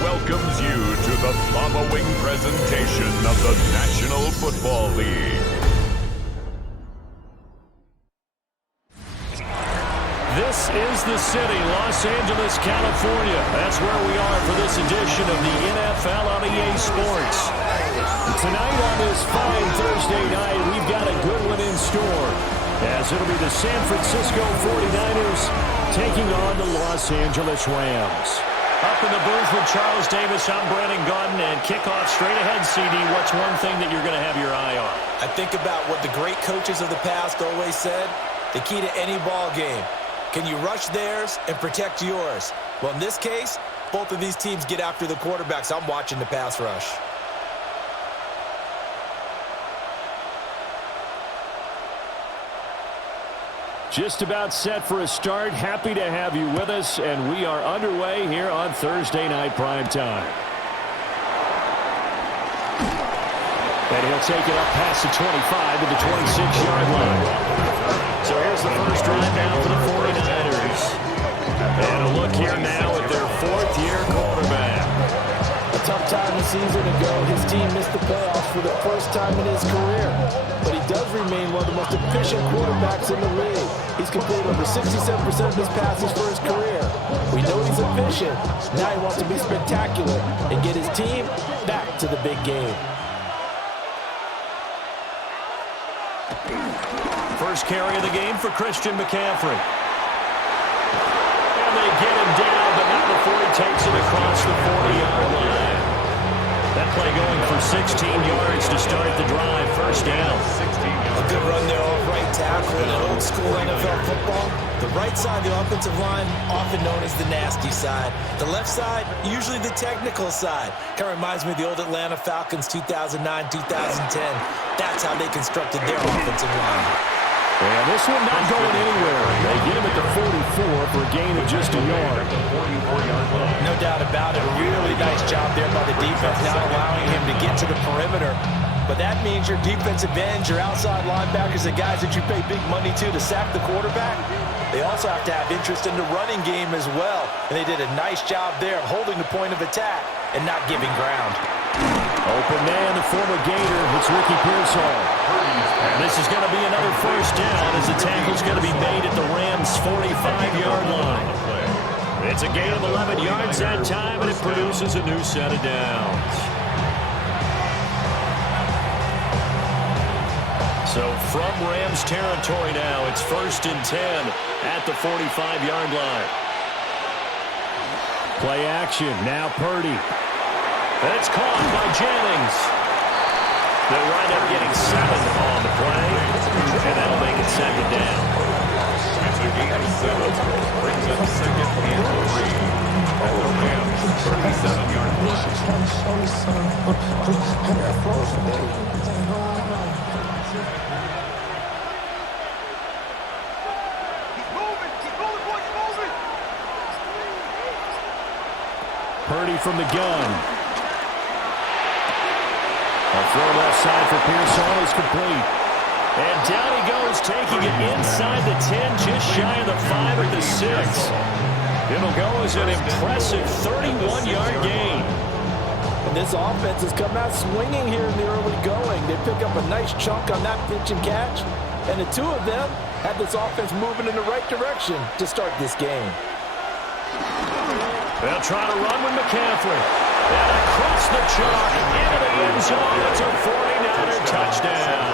welcomes you to the following presentation of the National Football League. This is the city, Los Angeles, California. That's where we are for this edition of the NFL on EA Sports. Tonight on this fine Thursday night, we've got a good one in store, as it'll be the San Francisco 49ers taking on the Los Angeles Rams. Up in the booth with Charles Davis, I'm Brandon Gaudin, and kickoff straight ahead, CD. What's one thing that you're going to have your eye on? I think about what the great coaches of the past always said, the key to any ball game. Can you rush theirs and protect yours? Well, in this case, both of these teams get after the quarterbacks. I'm watching the pass rush. Just about set for a start. Happy to have you with us, and we are underway here on Thursday Night Primetime. And he'll take it up past the 25 to the 26-yard line. So here's the first drive now for the 49ers. And a look here now at their fourth-year quarterback. A tough time of season ago, his team missed the playoffs for the first time in his career. But he does remain one of the most efficient quarterbacks in the league. He's completed over 67% of his passes for his career. We know he's efficient. Now he wants to be spectacular and get his team back to the big game. First carry of the game for Christian McCaffrey. And they get him down, but not before he takes it across the 40-yard line. That play going for 16 yards to start the drive. First down. A good run there off right tackle in old school NFL football. The right side of the offensive line, often known as the nasty side. The left side, usually the technical side. Kind of reminds me of the old Atlanta Falcons 2009-2010. That's how they constructed their offensive line. And this one not going anywhere. They get him at the 44 for a gain of just a yard. No doubt about it. A really nice job there by the defense, now allowing him to get to the perimeter. But that means your defensive ends, your outside linebackers, the guys that you pay big money to sack the quarterback, they also have to have interest in the running game as well. And they did a nice job there of holding the point of attack and not giving ground. Open man, the former Gator. It's Ricky Pearsall. And this is going to be another first down as the tackle's going to be made at the Rams' 45-yard line. It's a gain of 11 yards that time, and it produces a new set of downs. So from Rams territory now, it's 1st and 10 at the 45-yard line. Play action, now Purdy. That's caught by Jennings. They'll wind up getting 7 on the play, and that'll make it second down. It's a gain of 7, brings up 2nd and 3 at the Rams' 37-yard line. Purdy from the gun. A throw left side for Pearsall is complete. And down he goes, taking it inside the 10, just shy of the 5 at the 6. It'll go as an impressive 31-yard gain. And this offense has come out swinging here in the early going. They pick up a nice chunk on that pitch and catch. And the two of them had this offense moving in the right direction to start this game. They'll try to run with McCaffrey. And across the chalk, into the end zone, it's a 49er touchdown.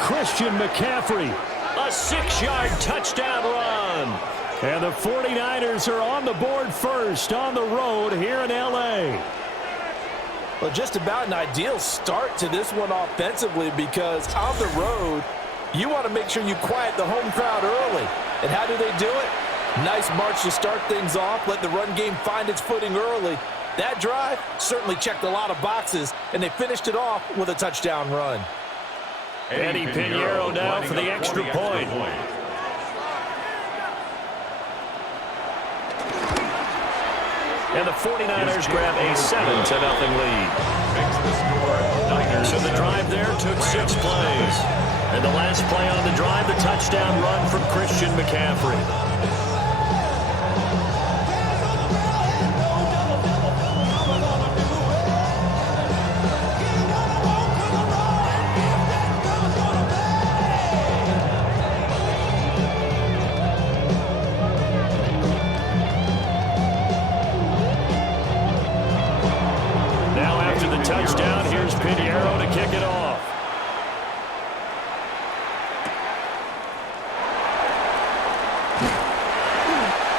Christian McCaffrey, a 6-yard touchdown run. And the 49ers are on the board first on the road here in L.A. Well, just about an ideal start to this one offensively, because on the road, you want to make sure you quiet the home crowd early. And how do they do it? Nice march to start things off. Let the run game find its footing early. That drive certainly checked a lot of boxes, and they finished it off with a touchdown run. Eddie Pinheiro now for the extra point. And the 49ers grab a 7-0 lead. Makes the score Niners. So the drive there took 6 plays. And the last play on the drive, the touchdown run from Christian McCaffrey. Now after the touchdown, here's Pinheiro to kick it off.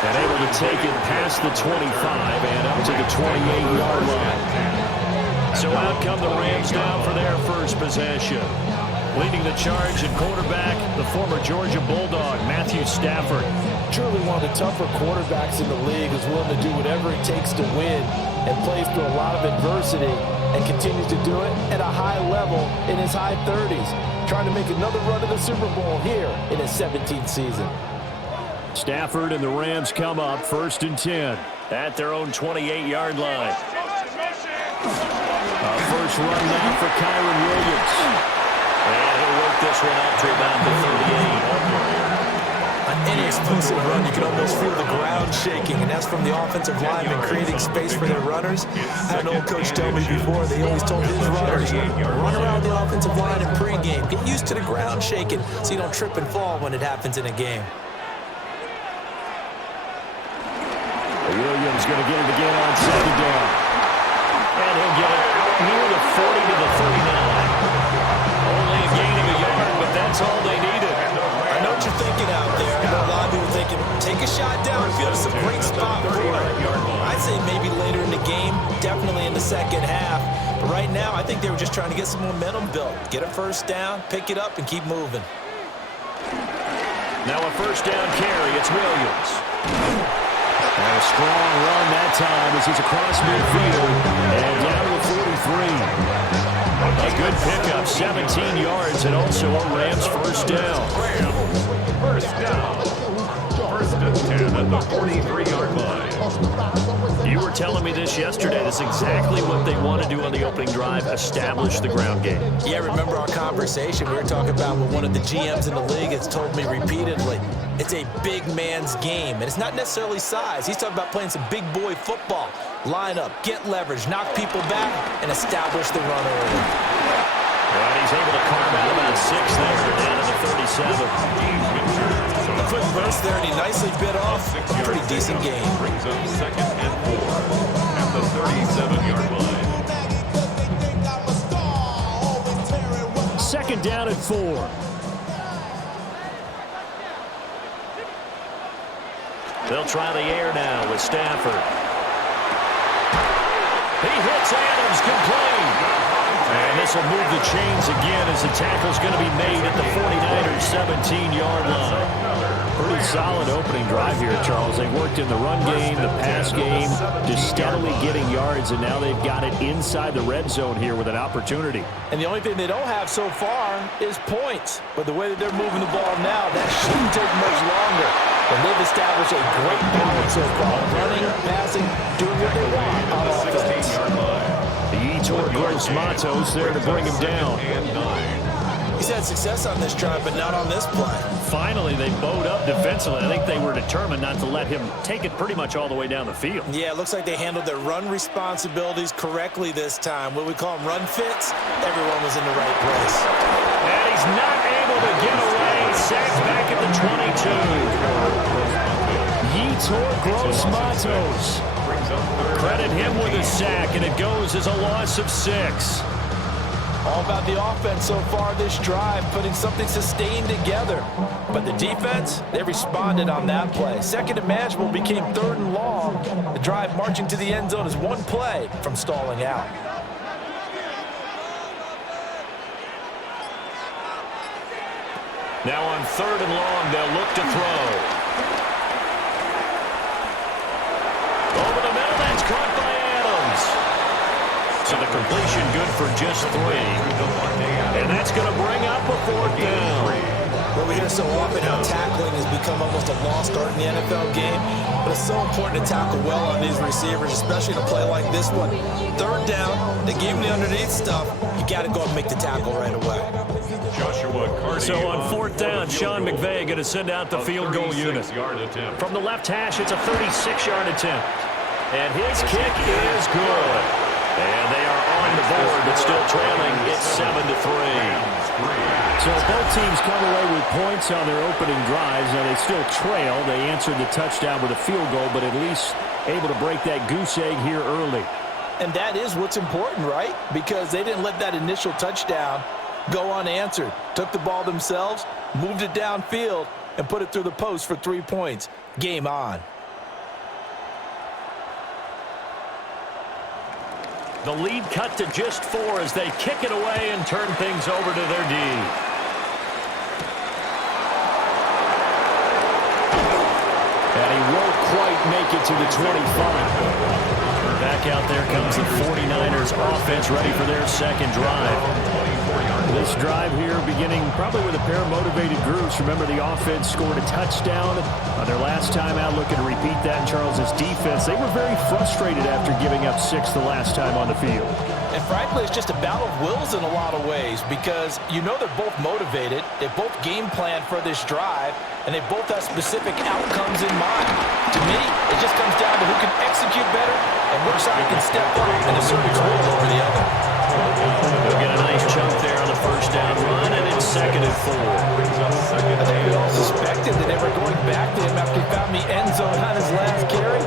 And able to take it past the 25 and up to the 28-yard line. So out come the Rams now for their first possession. Leading the charge at quarterback, the former Georgia Bulldog, Matthew Stafford. Truly one of the tougher quarterbacks in the league, who's willing to do whatever it takes to win and plays through a lot of adversity and continues to do it at a high level in his high 30s, trying to make another run to the Super Bowl here in his 17th season. Stafford and the Rams come up 1st and 10 at their own 28-yard line. First run now for Kyron Williams. And he'll work this one out to about the 38. On any explosive run, you can almost feel the ground shaking, and that's from the offensive linemen creating space for their runners. I had an old coach tell me before, they always told his runners, run around the offensive line in pregame. Get used to the ground shaking so you don't trip and fall when it happens in a game. Williams going to get it again on 2nd down. And he'll get it near the 40 to the 39. Only a gain of a yard, but that's all they needed. I know what you're thinking out there. I know a lot of people thinking, take a shot downfield. It's a great spot for it. I'd say maybe later in the game, definitely in the second half. But right now, I think they were just trying to get some momentum built. Get a first down, pick it up, and keep moving. Now a first down carry. It's Williams. And a strong run that time as he's across midfield and down to the 43. A good pickup, 17 yards, and also a Rams first down. First down. First and 10 at the 43-yard line. You were telling me this yesterday. This is exactly what they want to do on the opening drive, establish the ground game. Yeah, remember our conversation? We were talking about what one of the GMs in the league has told me repeatedly. It's a big man's game, and it's not necessarily size. He's talking about playing some big boy football. Line up, get leverage, knock people back, and establish the run early. And he's able to carve out about 6 there, down to the 37. A quick burst there, and he nicely bit off a pretty decent game. Brings up 2nd and 4 at the 37-yard line. 2nd down and 4. They'll try the air now with Stafford. He hits Adams complete. And this will move the chains again as the tackle's going to be made at the 49ers 17-yard line. Pretty solid opening drive here, Charles. They worked in the run game, the pass game, just steadily getting yards, and now they've got it inside the red zone here with an opportunity. And the only thing they don't have so far is points. But the way that they're moving the ball now, that shouldn't take much longer. And they've established a great balance so far. Running, passing, doing what they want on offense. Yetur Gross-Matos there to bring him down. He's had success on this drive, but not on this play. Finally, they bowed up defensively. I think they were determined not to let him take it pretty much all the way down the field. Yeah, it looks like they handled their run responsibilities correctly this time. What we call them run fits, everyone was in the right place. And he's not able to get away. Sacked back at the 22. Yetur Gross-Matos. Credit him with a sack, and it goes as a loss of 6. All about the offense so far this drive, putting something sustained together. But the defense, they responded on that play. Second and manageable became 3rd and long. The drive marching to the end zone is one play from stalling out. Now on 3rd and long, they'll look to throw. Over the middle, that's caught by Adams. So the completion good for just 3. And that's going to bring up a 4th down. Well, we hear so often how tackling has become almost a lost art in the NFL game, but it's so important to tackle well on these receivers, especially in a play like this one. Third down, they gave him the underneath stuff. You got to go and make the tackle right away. So on fourth down, Sean McVay going to send out the field goal unit. From the left hash, it's a 36-yard attempt. And his kick is good. And they are on the board, but still trailing. It's 7-3. So both teams come away with points on their opening drives. Now they still trail. They answered the touchdown with a field goal, but at least able to break that goose egg here early. And that is what's important, right? Because they didn't let that initial touchdown go unanswered. Took the ball themselves, moved it downfield, and put it through the post for 3 points. Game on. The lead cut to just 4 as they kick it away and turn things over to their D. And he won't quite make it to the 25. Back out there comes the 49ers offense, ready for their second drive. This drive here beginning probably with a pair of motivated groups. Remember, the offense scored a touchdown on their last time out, looking to repeat that in Charles's defense. They were very frustrated after giving up 6 the last time on the field. And frankly, it's just a battle of wills in a lot of ways because you know they're both motivated, they both game plan for this drive, and they both have specific outcomes in mind. To me, it just comes down to who can execute better and which side can step up and assert its will over the other. They'll get a nice chunk there on the first down run, and it's 2nd and 4. I think we all suspected that they were going back to him after he found the end zone on his last carry,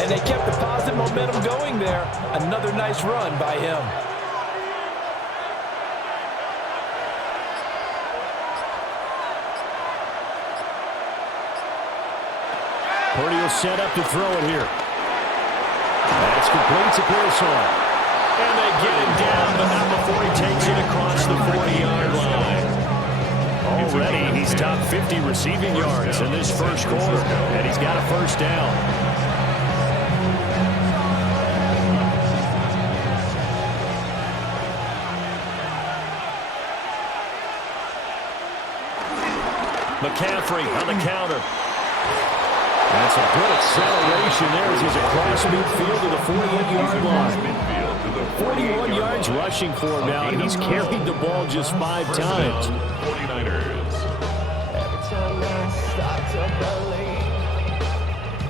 and they kept the positive momentum going there. Another nice run by him. Purdy will set up to throw it here. That's complete to Pearson. And they get him down, but not before he takes it across the 40-yard line. Already, he's topped 50 receiving yards in this first quarter, and he's got a first down. McCaffrey on the counter. That's a good acceleration there as he's across midfield to the 48-yard line. 41 yards rushing for him now, and he's carried the ball just 5 times. 49ers.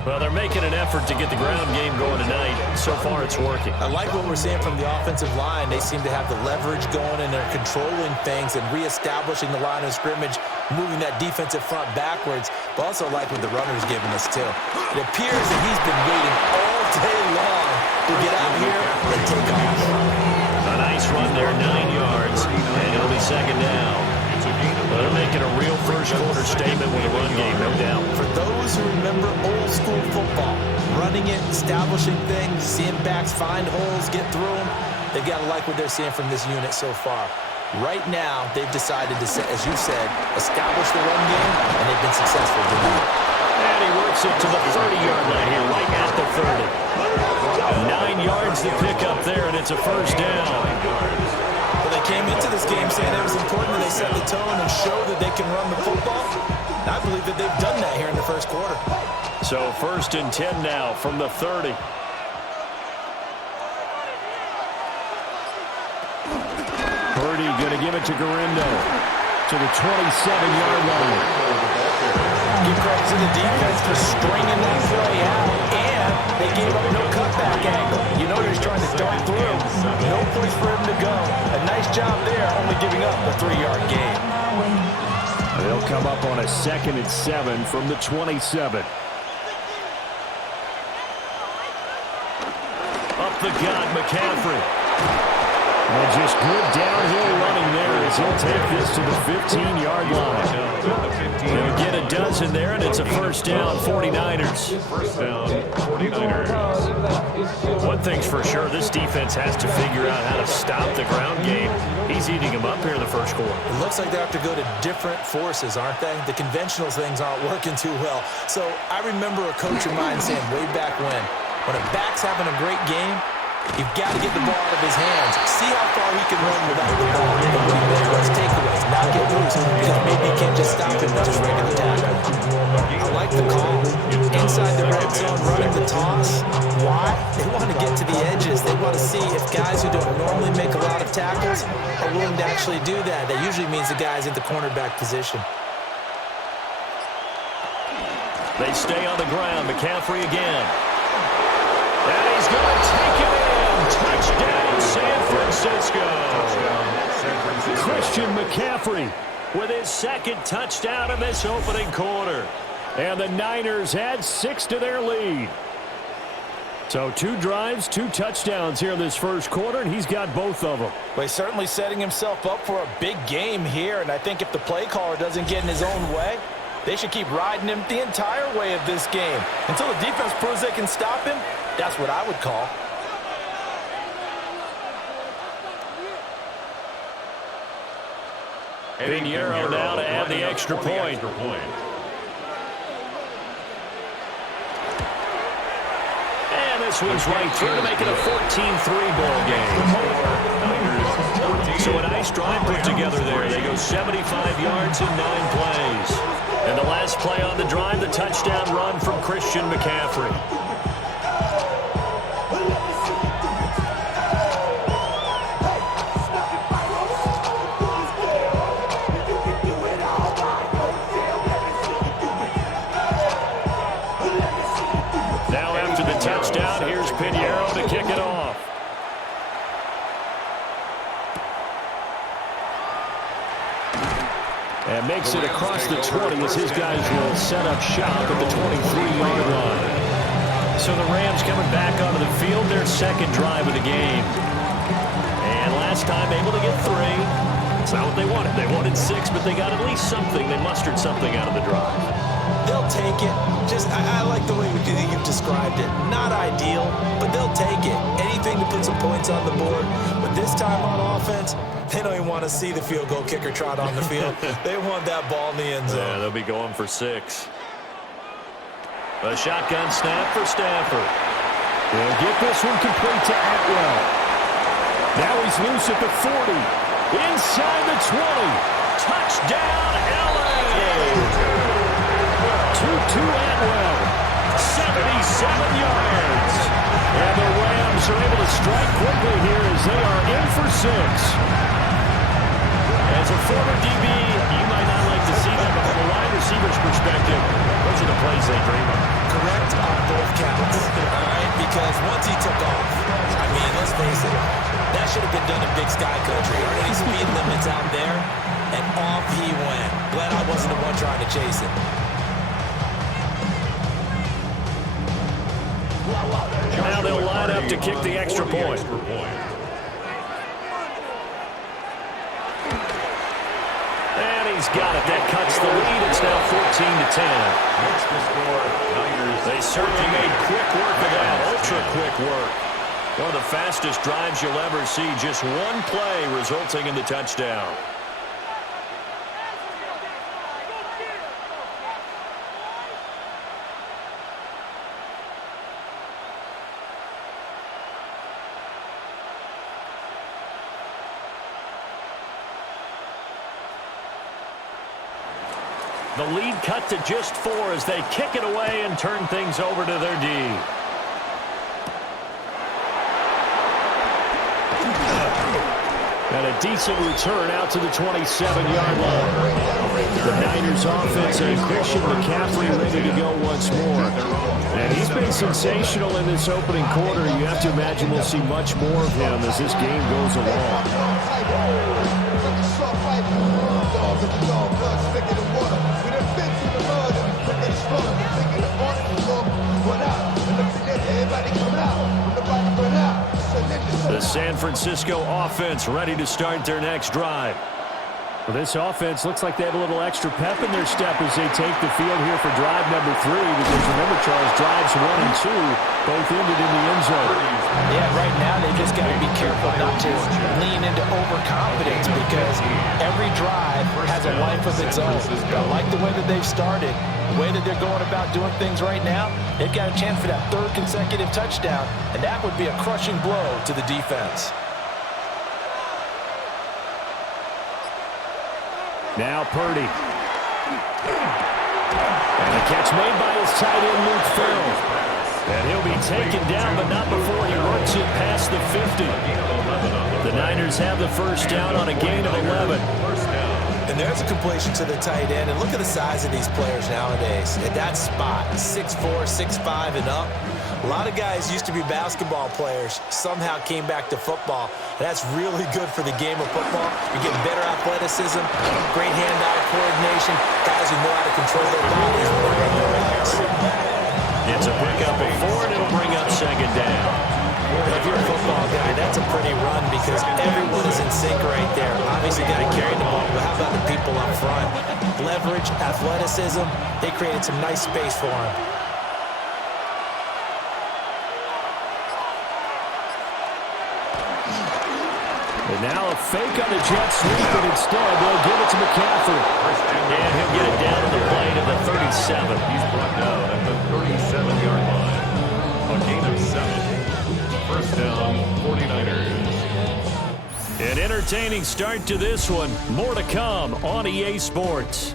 Well, they're making an effort to get the ground game going tonight. So far, it's working. I like what we're seeing from the offensive line. They seem to have the leverage going, and they're controlling things and reestablishing the line of scrimmage, moving that defensive front backwards, but also like what the runner's giving us, too. It appears that he's been waiting all day long to get out here and take off. A nice run there, 9 yards, and it'll be 2nd down. Well, they're making a real first-quarter statement with a run game, no doubt. For those who remember old-school football, running it, establishing things, seeing backs find holes, get through them, they've got to like what they're seeing from this unit so far. Right now, they've decided to, as you said, establish the run game, and they've been successful doing it. And he works it to the 30-yard line here, right at the 30. 9 yards to pick up there, and it's a first down. Well, they came into this game saying it was important that they set the tone and show that they can run the football. And I believe that they've done that here in the first quarter. So 1st and 10 now from the 30. Purdy going to give it to Garindo to the 27-yard line. Give credit to the defense for stringing that play out, and they gave up no cutback angle. You know they're trying to dart through. No place for him to go. A nice job there, only giving up a 3-yard gain. They'll come up on a 2nd and 7 from the 27. Up the gut, McCaffrey. And just good downhill running there as he'll take this to the 15-yard line. They'll get a dozen there, and it's a first down, 49ers. First down, 49ers. One thing's for sure, this defense has to figure out how to stop the ground game. He's eating them up here in the first quarter. It looks like they have to go to different forces, aren't they? The conventional things aren't working too well. So I remember a coach of mine saying way back when a back's having a great game, you've got to get the ball out of his hands. See how far he can run without the ball. Let's takeaways. not get loose, because maybe you can't just stop him with just regular tackle. I like the call. Inside the red zone, running the toss. Why? They want to get to the edges. They want to see if guys who don't normally make a lot of tackles are willing to actually do that. That usually means the guy's in the cornerback position. They stay on the ground. McCaffrey again. And he's going to take it in. Touchdown, San Francisco. Christian McCaffrey with his second touchdown in this opening quarter. And the Niners add 6 to their lead. So 2 drives, 2 touchdowns here in this first quarter, and he's got both of them. Well, he's certainly setting himself up for a big game here, and I think if the play caller doesn't get in his own way, they should keep riding him the entire way of this game. Until the defense proves they can stop him, that's what I would call. Pinheiro now to add the extra point. And this one's right through to make it a 14-3 ball game. So a nice drive put together there. They go 75 yards in 9 plays. And the last play on the drive, the touchdown run from Christian McCaffrey. Now after the touchdown, here's Pinheiro to kick it off. And makes it across the 20 as his guys will set up shop at the 23-yard line. So the Rams coming back onto the field, their second drive of the game. And last time able to get 3. It's not what they wanted. They wanted 6, but they got at least something. They mustered something out of the drive. They'll take it. I like the way you've described it. Not ideal, but they'll take it. Anything to put some points on the board. But this time on offense, they don't even want to see the field goal kicker trot on the field. They want that ball in the end zone. Yeah, they'll be going for 6. A shotgun snap for Stafford. They'll get this one complete to Atwell. Now he's loose at the 40. Inside the 20. Touchdown, L.A. 2-2 Atwell. 77 yards. And the Rams are able to strike quickly here as they are in for 6. As a former DB, you might not like to see that, but from a wide receiver's perspective, those are the plays they dream of. Correct on both counts, all right? Because once he took off, I mean, let's face it, that should have been done in Big Sky Country. Already speed limits out there, and off he went. Glad I wasn't the one trying to chase it. Now they'll line up to kick the extra point. And he's got it. That cuts the lead. It's now 14-10. They certainly made quick work of that. Ultra-quick work. One of the fastest drives you'll ever see. Just one play resulting in the touchdown. The lead cut to just 4 as they kick it away and turn things over to their D. And a decent return out to the 27-yard line. The Niners offense and Christian McCaffrey ready to go once more. And he's been sensational in this opening quarter. You have to imagine we'll see much more of him as this game goes along. The San Francisco offense ready to start their next drive. Well, this offense looks like they have a little extra pep in their step as they take the field here for drive number 3. Because remember, Charles, drives 1 and 2 both ended in the end zone. Yeah, right now they just got to be careful not to lean into overconfidence because every drive has a life of its own. I like the way that they've started, the way that they're going about doing things right now. They've got a chance for that 3rd consecutive touchdown, and that would be a crushing blow to the defense. Now Purdy. And a catch made by his tight end, Luke Farrell. And he'll be taken down, but not before he works it past the 50. The Niners have the first down on a gain of 11. And there's a completion to the tight end. And look at the size of these players nowadays. At that spot, 6'4", 6'5", and up. A lot of guys used to be basketball players, somehow came back to football. And that's really good for the game of football. You're getting better athleticism, great hand-eye coordination, guys who know how to control their bodies when they run their routes. It's a pickup of 4, and it'll bring up second down. If you're a football guy, that's a pretty run because everyone is in sync right there. Obviously, got to carry the ball, but how about the people up front? Leverage, athleticism, they created some nice space for him. And now a fake on the jet sweep, but instead they'll give it to McCaffrey. And he'll get it down to the plane of the 37. He's brought down at the 37-yard line. A gain of 7. First down, 49ers. An entertaining start to this one. More to come on EA Sports.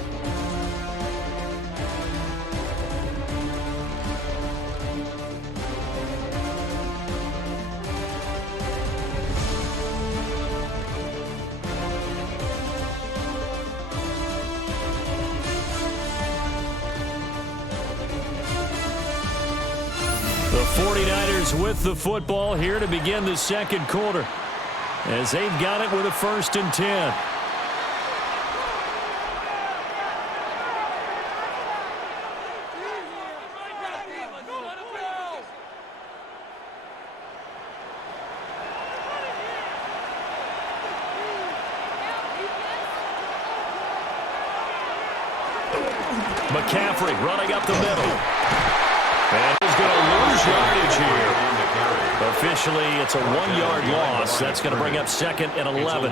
The 49ers with the football here to begin the second quarter, as they've got it with a 1st and 10. McCaffrey running up the middle. And he's going to lose yardage here. Officially, it's a 1-yard loss. That's going to bring up 2nd and 11.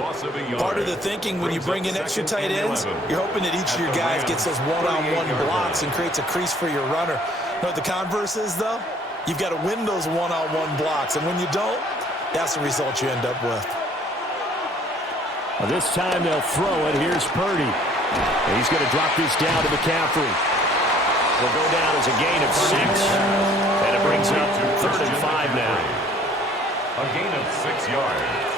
Part of the thinking when you bring in extra tight ends, you're hoping that each of your guys gets those one-on-one blocks and creates a crease for your runner. You know what the converse is, though? You've got to win those one-on-one blocks, and when you don't, that's the result you end up with. Well, this time they'll throw it. Here's Purdy. And he's going to drop this down to McCaffrey. Will go down as a gain of 6. And it brings up 3rd and 5 now. A gain of 6 yards.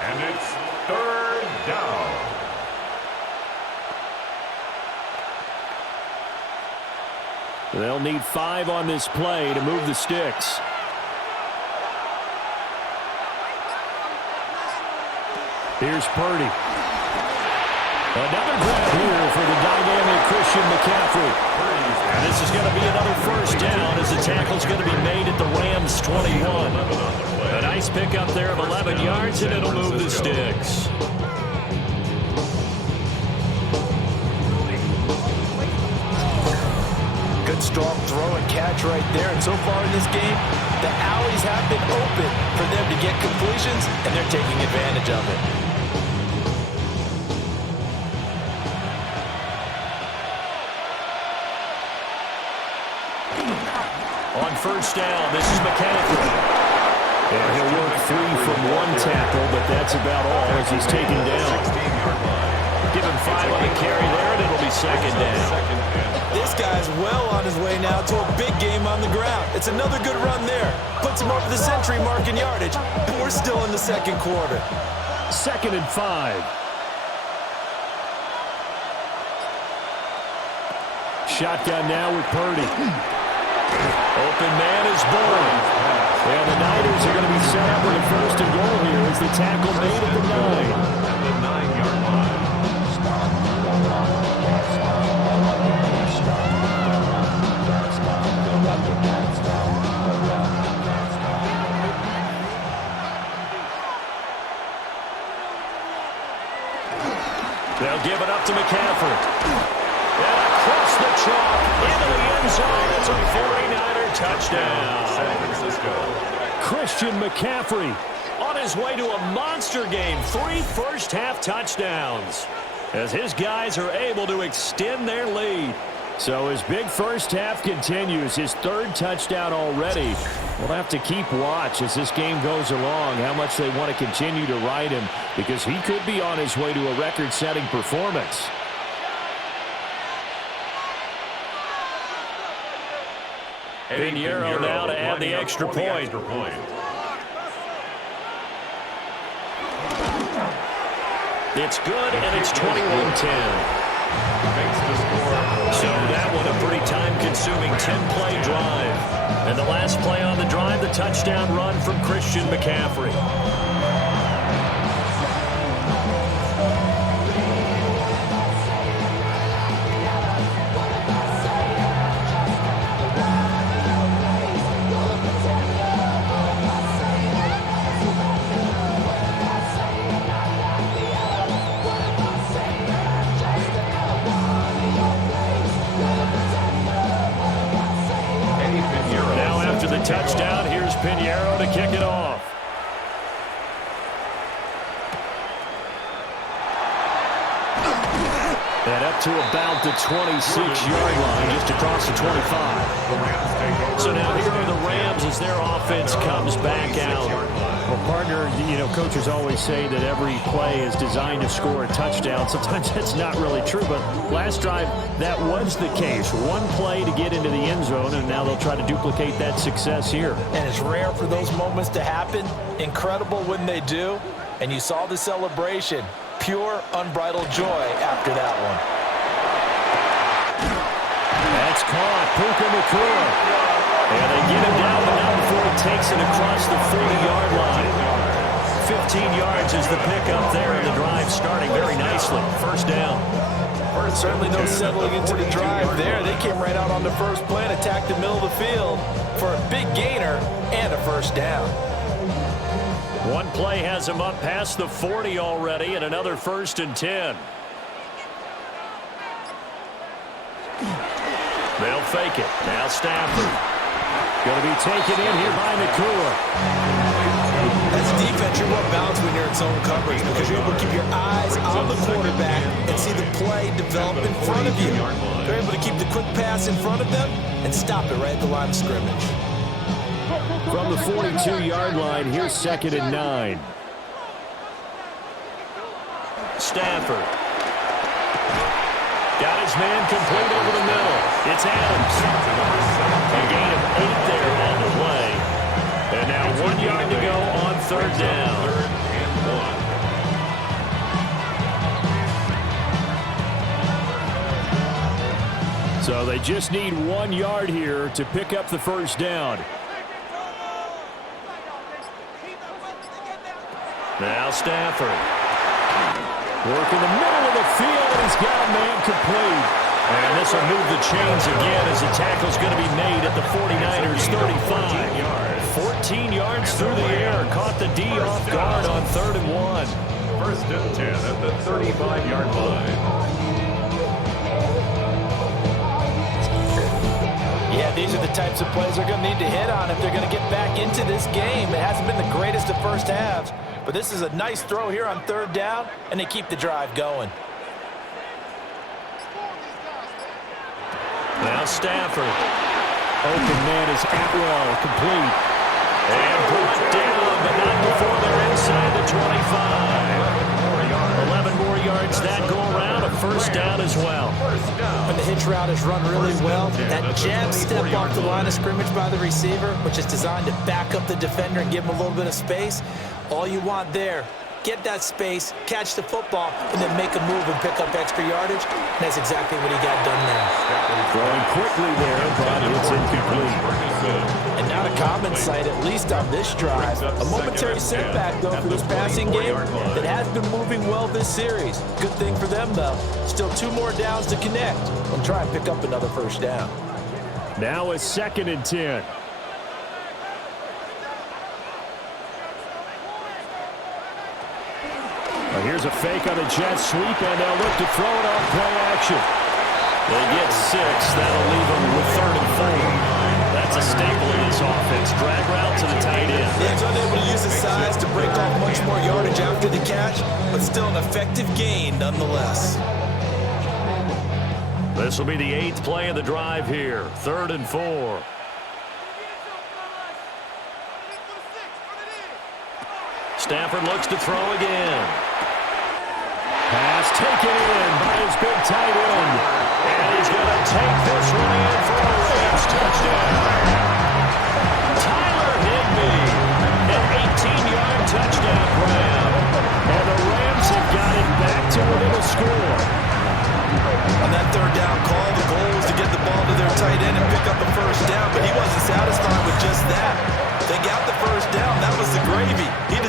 And it's 3rd down. They'll need 5 on this play to move the sticks. Here's Purdy. Another grab here for the dynamic Christian McCaffrey. And this is going to be another first down as the tackle's going to be made at the Rams' 21. A nice pickup there of 11 yards, and it'll move the sticks. Good strong throw and catch right there. And so far in this game, the alleys have been open for them to get completions, and they're taking advantage of it. On first down, this is McCaffrey. And he'll work 3 from 1 tackle, but that's about all as he's taken down. Give him 5 on the carry there, and it'll be 2nd down. This guy's well on his way now to a big game on the ground. It's another good run there. Puts him over the century mark in yardage, and we're still in the second quarter. 2nd and 5. Shotgun now with Purdy. Open man is born. And the Niners are going to be set up with a 1st and goal here as the tackle made at the 9. At the 9-yard line. They'll give it up to McCaffrey. And across the chalk into the end zone. It's a 49er touchdown. San Francisco. Christian McCaffrey on his way to a monster game. 3 first-half touchdowns as his guys are able to extend their lead. So his big first half continues. His 3rd touchdown already. We'll have to keep watch as this game goes along, how much they want to continue to ride him, because he could be on his way to a record-setting performance. Pinheiro now to add the extra point. It's good, and it's 21-10. So that one a pretty time-consuming 10-play drive. And the last play on the drive, the touchdown run from Christian McCaffrey. Touchdown. Here's Pinheiro to kick it off. And up to about the 26-yard line, just across the 25. So now here are the Rams as their offense comes back out. Well, partner, coaches always say that every play is designed to score a touchdown. Sometimes that's not really true, but last drive, that was the case. One play to get into the end zone, and now they'll try to duplicate that success here. And it's rare for those moments to happen. Incredible when they do. And you saw the celebration. Pure, unbridled joy after that one. That's caught. Puka Nacua. And they get him down, but not before he takes it across the 40-yard line. 15 yards is the pickup there, and the drive starting very nicely. First down. Certainly no settling into the drive there. They came right out on the first play and attacked the middle of the field for a big gainer and a first down. One play has him up past the 40 already, and another 1st and 10. They'll fake it. Now Stafford. Going to be taken in here by Nacua. As a defense, you're more balanced when you're in zone coverage because you're able to keep your eyes on the quarterback and see the play develop in front of you. They're able to keep the quick pass in front of them and stop it right at the line of scrimmage. From the 42-yard line, here's 2nd and 9. Stafford. Got his man complete over the middle. It's Adams. A gain of 8 there on the play. And now 1 yard to go on 3rd down. So they just need 1 yard here to pick up the first down. Now Stafford. Work in the middle of the field, and he's got a man complete. And this will move the chains again as the tackle's going to be made at the 49ers' 35. 14 yards through the air. Caught the D off guard on 3rd and 1. 1st and 10 at the 35-yard line. Yeah, these are the types of plays they're going to need to hit on if they're going to get back into this game. It hasn't been the greatest of first halves, but this is a nice throw here on 3rd down, and they keep the drive going. Now Stafford. Open man is Atwell, complete. And brought down, but not before they're inside the 25. 11 more yards that go around, a first down as well. When the hitch route is run really well, that jab step off the line of scrimmage by the receiver, which is designed to back up the defender and give him a little bit of space, all you want there, get that space, catch the football, and then make a move and pick up extra yardage. And that's exactly what he got done there. Throwing quickly there, but it's incomplete. And not a common sight, at least on this drive. A momentary setback, though, for this passing game that has been moving well this series. Good thing for them, though. Still 2 more downs to connect and try and pick up another first down. Now a 2nd and 10. Here's a fake on a jet sweep, and they'll look to throw it on play action. They get 6. That'll leave them with 3rd and 4. That's a staple in this offense. Drag route to the tight end. Yeah, he's unable to use his size to break off much more yardage after the catch, but still an effective gain nonetheless. This will be the 8th play of the drive here. 3rd and 4. Stafford looks to throw again. Pass taken in by his big tight end. And he's going to take this one in for a Rams touchdown.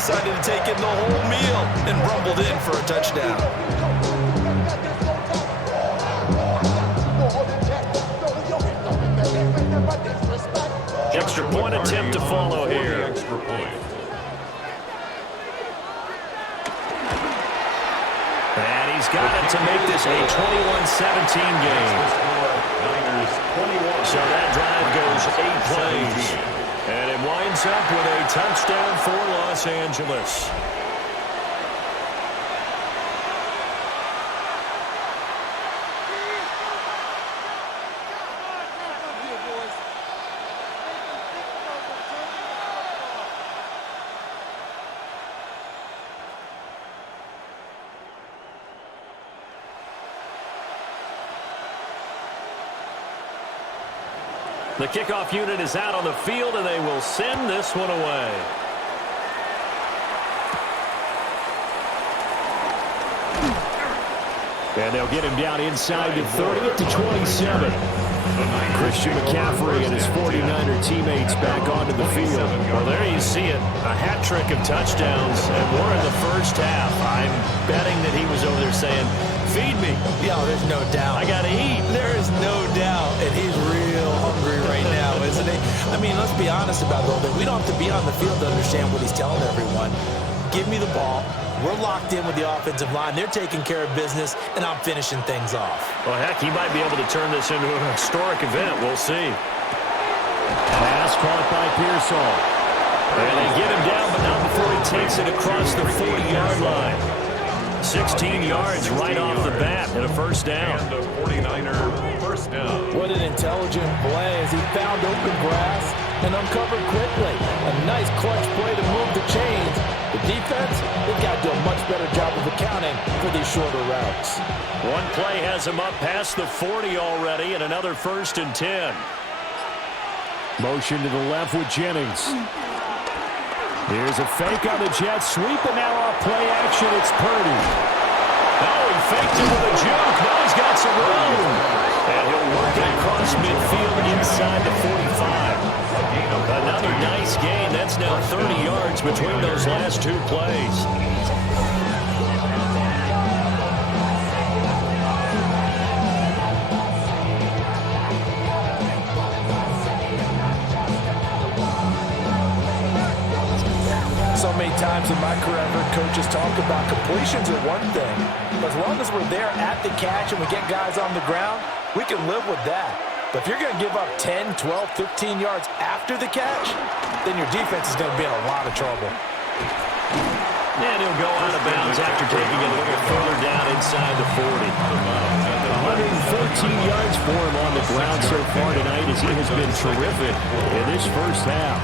decided to take in the whole meal and rumbled in for a touchdown. Extra point attempt to follow here. Extra point. And he's got it to make this a 21-17 game. So that drive goes 8 plays. And it winds up with a touchdown for Los Angeles. The kickoff unit is out on the field, and they will send this one away. And they'll get him down inside the 30 to 27. Christian McCaffrey and his 49er teammates back onto the field. Well, there you see it. A hat trick of touchdowns, and we're in the first half. I'm betting that he was over there saying, feed me. Yeah, there's no doubt. I got to eat. There is no doubt, and he's real hungry right now, isn't he? I mean, let's be honest about the whole thing. We don't have to be on the field to understand what he's telling everyone. Give me the ball. We're locked in with the offensive line. They're taking care of business, and I'm finishing things off. Well, heck, he might be able to turn this into an historic event. We'll see. Pass caught by Pearsall. And they get him down, but not before he takes it across the 40-yard line. 16 yards right off the bat and a first down. And a 49er first down. What an intelligent play as he found open grass and uncovered quickly. A nice clutch play to move the chains. The defense, they've got to do a much better job of accounting for these shorter routes. One play has him up past the 40 already, and another 1st and 10. Motion to the left with Jennings. Here's a fake on the jet sweep, and now off play action, it's Purdy. Oh, he faked it with a juke. Now he's got some room. And he'll work it across midfield inside the 45. Another nice gain. That's now 30 yards between those last 2 plays. So many times in my career, I've heard coaches talk about completions are one thing. But as long as we're there at the catch and we get guys on the ground, we can live with that. But if you're going to give up 10, 12, 15 yards after the catch, then your defense is going to be in a lot of trouble. And he'll go out of bounds after taking it a little further down inside the 40. 113 yards for him on the ground so far tonight as he has been terrific in this first half.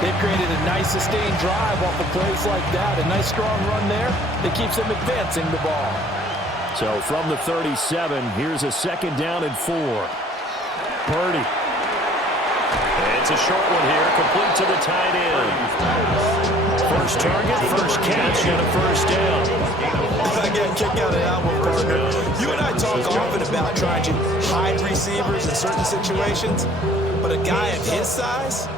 They've created a nice sustained drive off of plays like that. A nice strong run there that keeps them advancing the ball. So from the 37, here's a 2nd down and 4. Purdy. It's a short one here, complete to the tight end. First target, first catch, and a first down. I get a kick out of that one, partner. You and I talk often about trying to hide receivers in certain situations, but a guy of his size,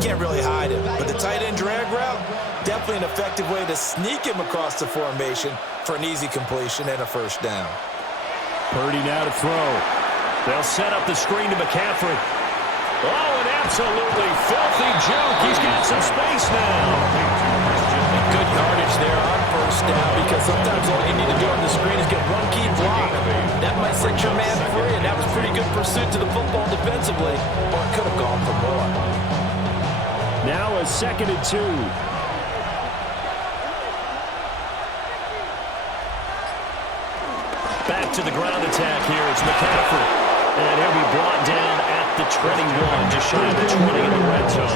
can't really hide him. But the tight end drag route, definitely an effective way to sneak him across the formation for an easy completion and a first down. Purdy now to throw. They'll set up the screen to McCaffrey. Oh, an absolutely filthy juke. He's got some space now. Good yardage there on first down because sometimes all you need to do on the screen is get one key block. That might set your man free, and that was pretty good pursuit to the football defensively, or it could have gone for more. Now a 2nd and 2. Back to the ground attack here. It's McCaffrey. And he'll be brought down at the 21, just shy of the 20 in the red zone.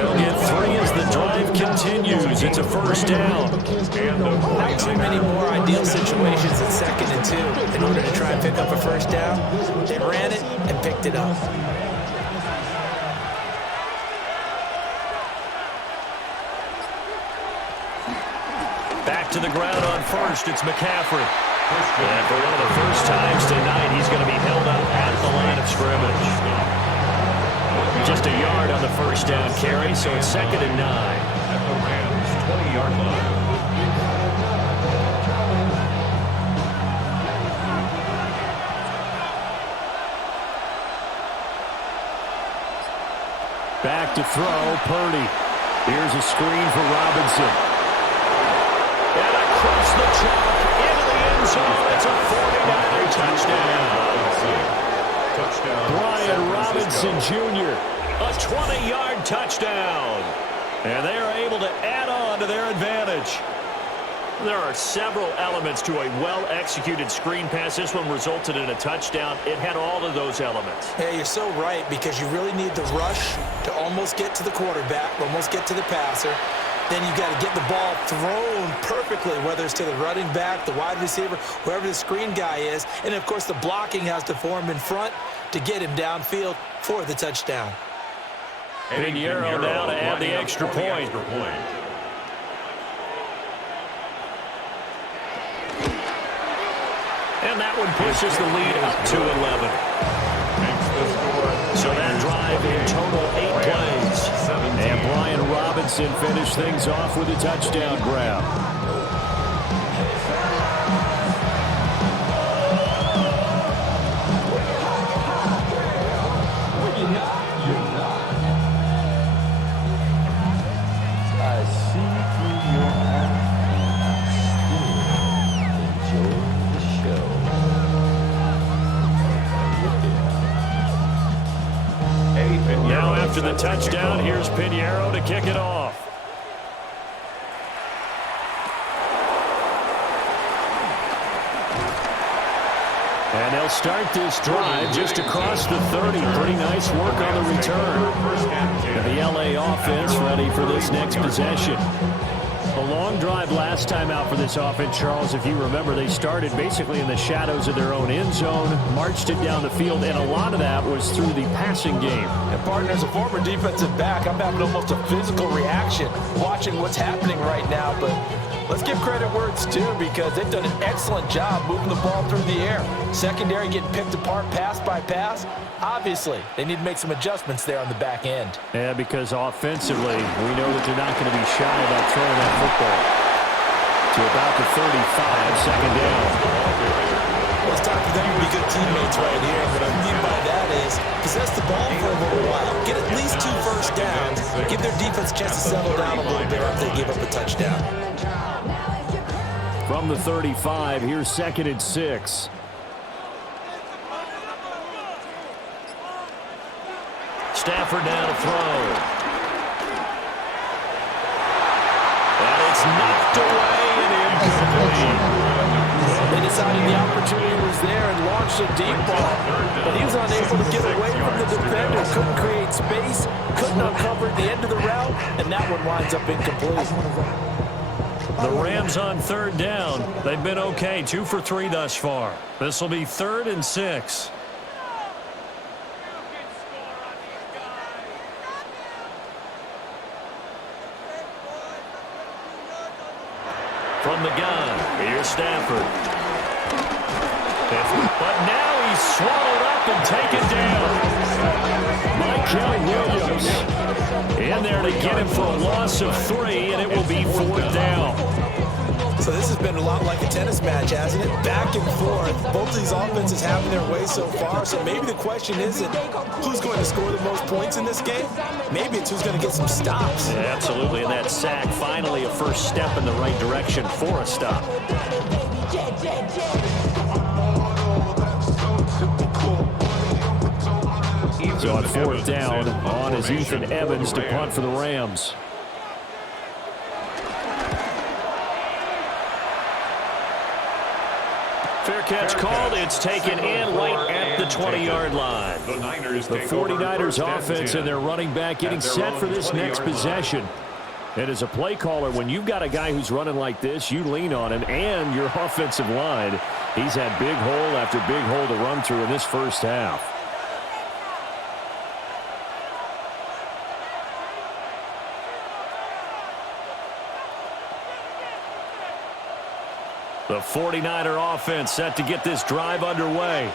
They'll get 3 as the drive continues. It's a first down. Not too many more ideal situations in 2nd and 2 in order to try and pick up a first down. They ran it and picked it up. Back to the ground on first. It's McCaffrey. And for one of the first times tonight, he's going to be held up at the line of scrimmage. Just a yard on the first down carry, so it's 2nd and 9. 20-yard line. Back to throw, Purdy. Here's a screen for Robinson. And across the chalk, into the end zone. It's a 49er touchdown. Brian Robinson Jr., a 20-yard touchdown. And they are able to add on to their advantage. There are several elements to a well-executed screen pass. This one resulted in a touchdown. It had all of those elements. Yeah, you're so right, because you really need the rush to almost get to the quarterback, almost get to the passer. Then you've got to get the ball thrown perfectly, whether it's to the running back, the wide receiver, whoever the screen guy is. And, of course, the blocking has to form in front to get him downfield for the touchdown. Pinheiro now to add the extra point. And that one pushes the lead up to 11. So that drive in total 8 plays. And Brian Robinson finished things off with a touchdown grab. I see through your eyes and still enjoy the show. Now after the touchdown, here's Pinheiro to kick it off. And they'll start this drive just across the 30. Pretty nice work on the return. And the LA offense ready for this next possession. A long drive last time out for this offense, Charles. If you remember, they started basically in the shadows of their own end zone, marched it down the field, and a lot of that was through the passing game. And partner, as a former defensive back, I'm having almost a physical reaction watching what's happening right now. But let's give credit where it's due, because they've done an excellent job moving the ball through the air. Secondary getting picked apart pass by pass. Obviously, they need to make some adjustments there on the back end. Yeah, because offensively, we know that they're not going to be shy about throwing that football. To about the 35, second down. Well, it's time for them to be good teammates right here. What I mean by that is possess the ball for a little while. Get at least 2 first downs. Give their defense a chance to settle down a little bit after they give up a touchdown. From the 35, here's 2nd and 6. Stafford now to throw. And it's knocked away and incomplete. They decided the opportunity was there and launched a deep ball, but he was unable to get away from the defender. Couldn't create space, couldn't uncover the end of the route, and that one winds up incomplete. The Rams on 3rd down. They've been okay, 2 for 3 thus far. This will be 3rd and 6. From the gun, here's Stafford. But now he's swallowed up and taken down. Michael Williams in there to get him for a loss of 3, and it will be 4th down. So this has been a lot like a tennis match, hasn't it? Back and forth. Both of these offenses having their way so far. So maybe the question isn't who's going to score the most points in this game. Maybe it's who's going to get some stops. Yeah, absolutely. And that sack, finally a first step in the right direction for a stop. So on 4th down, on is Ethan Evans to punt for the Rams. Fair catch called. It's taken in right at the 20-yard line. The 49ers offense and their running back getting set for this next possession. And as a play caller, when you've got a guy who's running like this, you lean on him and your offensive line. He's had big hole after big hole to run through in this first half. The 49er offense set to get this drive underway.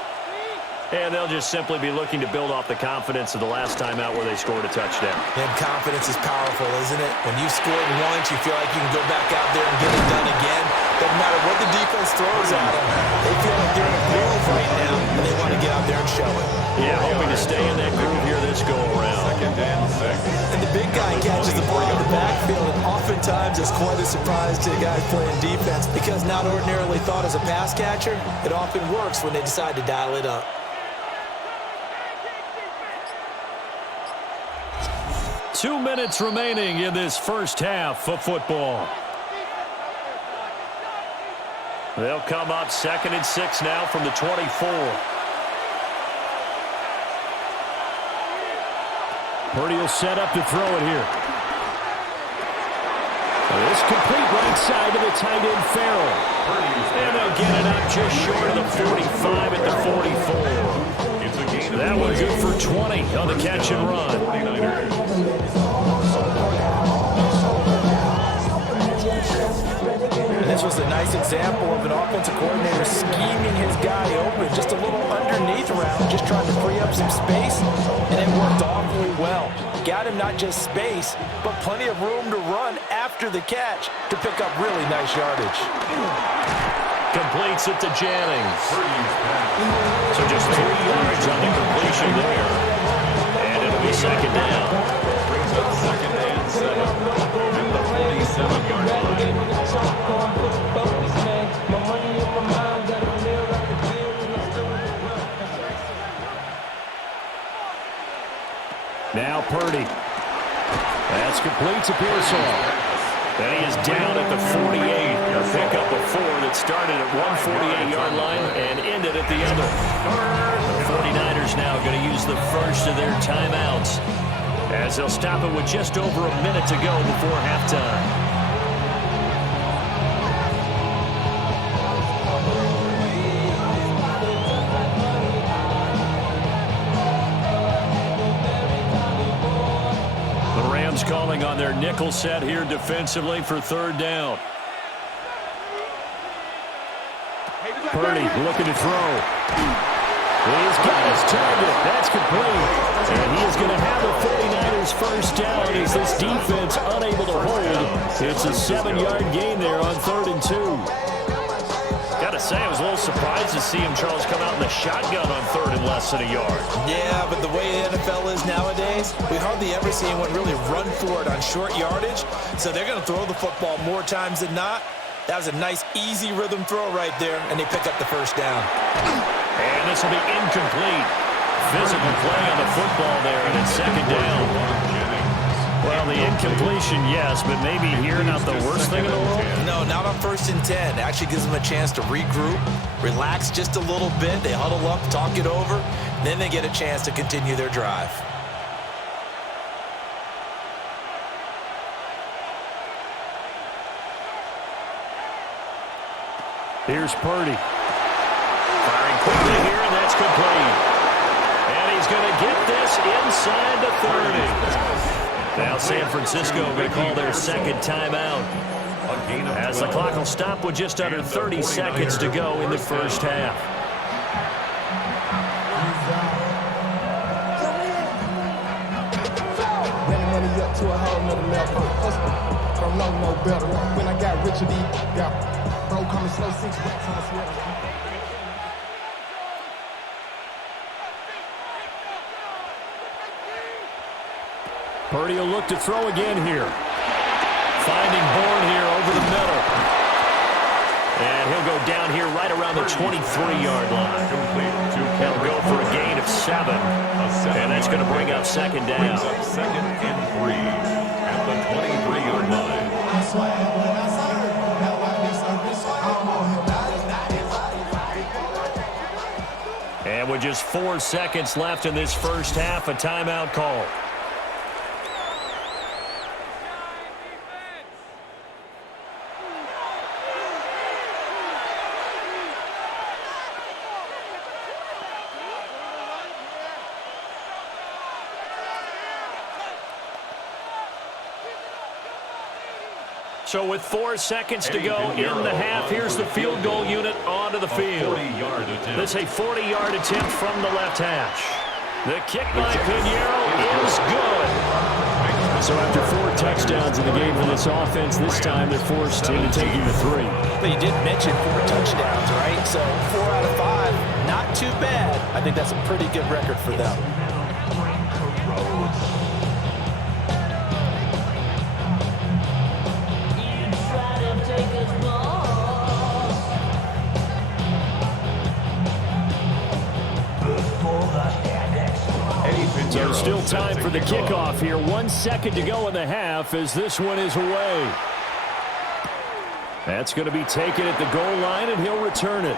And they'll just simply be looking to build off the confidence of the last time out where they scored a touchdown. And confidence is powerful, isn't it? When you scored once, you feel like you can go back out there and get it done again. Doesn't matter what the defense throws at them. They feel like they're in a groove right now, and they want to get out there and show it. Yeah, hoping to stay in that groove here this go-around. Second and 6. And the big guy catches the ball in the backfield, and oftentimes it's quite a surprise to the guys playing defense because not ordinarily thought as a pass catcher, it often works when they decide to dial it up. 2 minutes remaining in this first half of football. They'll come up 2nd and 6 now from the 24. Purdy will set up to throw it here. This complete right side to the tight end Farrell. And they'll get it up just short of the 45 at the 44. That was good for 20 on the catch and run. And this was a nice example of an offensive coordinator scheming his guy open, just a little underneath route, just trying to free up some space, and it worked awfully well. Got him not just space, but plenty of room to run after the catch to pick up really nice yardage. Completes it to Jennings. So just 3 yards on the completion there. And it'll be 2nd down. Brings up 2nd and 7 at the 47-yard line. Now Purdy. That's complete to Pearsall. And he is down at the 48. A pickup of 4 that started at 148-yard line and ended at the other. The 49ers now going to use the first of their timeouts as they'll stop it with just over a minute to go before halftime. Calling on their nickel set here defensively for 3rd down. Purdy looking to throw. He's got his target. That's complete. And he is going to have the 49ers first down as this defense unable to hold. It's a 7-yard gain there on 3rd and 2. Got to say, I was a little surprised to see him, Charles, come out in the shotgun on 3rd and less than a yard. Yeah, but the way the NFL is nowadays, we hardly ever see anyone really run for it on short yardage. So they're going to throw the football more times than not. That was a nice, easy rhythm throw right there, and they pick up the first down. And this will be incomplete. Physical play on the football there, and it's 2nd down. Well, the incompletion, yes, but maybe here not the worst thing in the world? No, not on 1st and 10. It actually gives them a chance to regroup, relax just a little bit. They huddle up, talk it over, then they get a chance to continue their drive. Here's Purdy. Firing quickly here, and that's complete. And he's going to get this inside the 30. Now San Francisco going to call their 2nd timeout as the clock will stop with just under 30 seconds to go in the first half. Money up to a whole nother level. Don't know no better. When I got richer, yeah. Bro, coming slow 6 racks on a sweater. Purdy will look to throw again here. Finding Bourne here over the middle. And he'll go down here right around the 23-yard line. He'll go for a gain of 7. And that's going to bring up 2nd down. 2nd and 3 at the 23-yard line. And with just 4 seconds left in this first half, a timeout call. So with 4 seconds to go in the half, here's the field goal unit onto the field. This is a 40-yard attempt from the left hash. The kick by Pinheiro is good. So after 4 touchdowns in the game for this offense, this time they're forced into taking the 3. But you did mention 4 touchdowns, right? So 4 out of 5, not too bad. I think that's a pretty good record for them. So still time for the kickoff here. 1 second to go in the half as this one is away. That's going to be taken at the goal line, and he'll return it.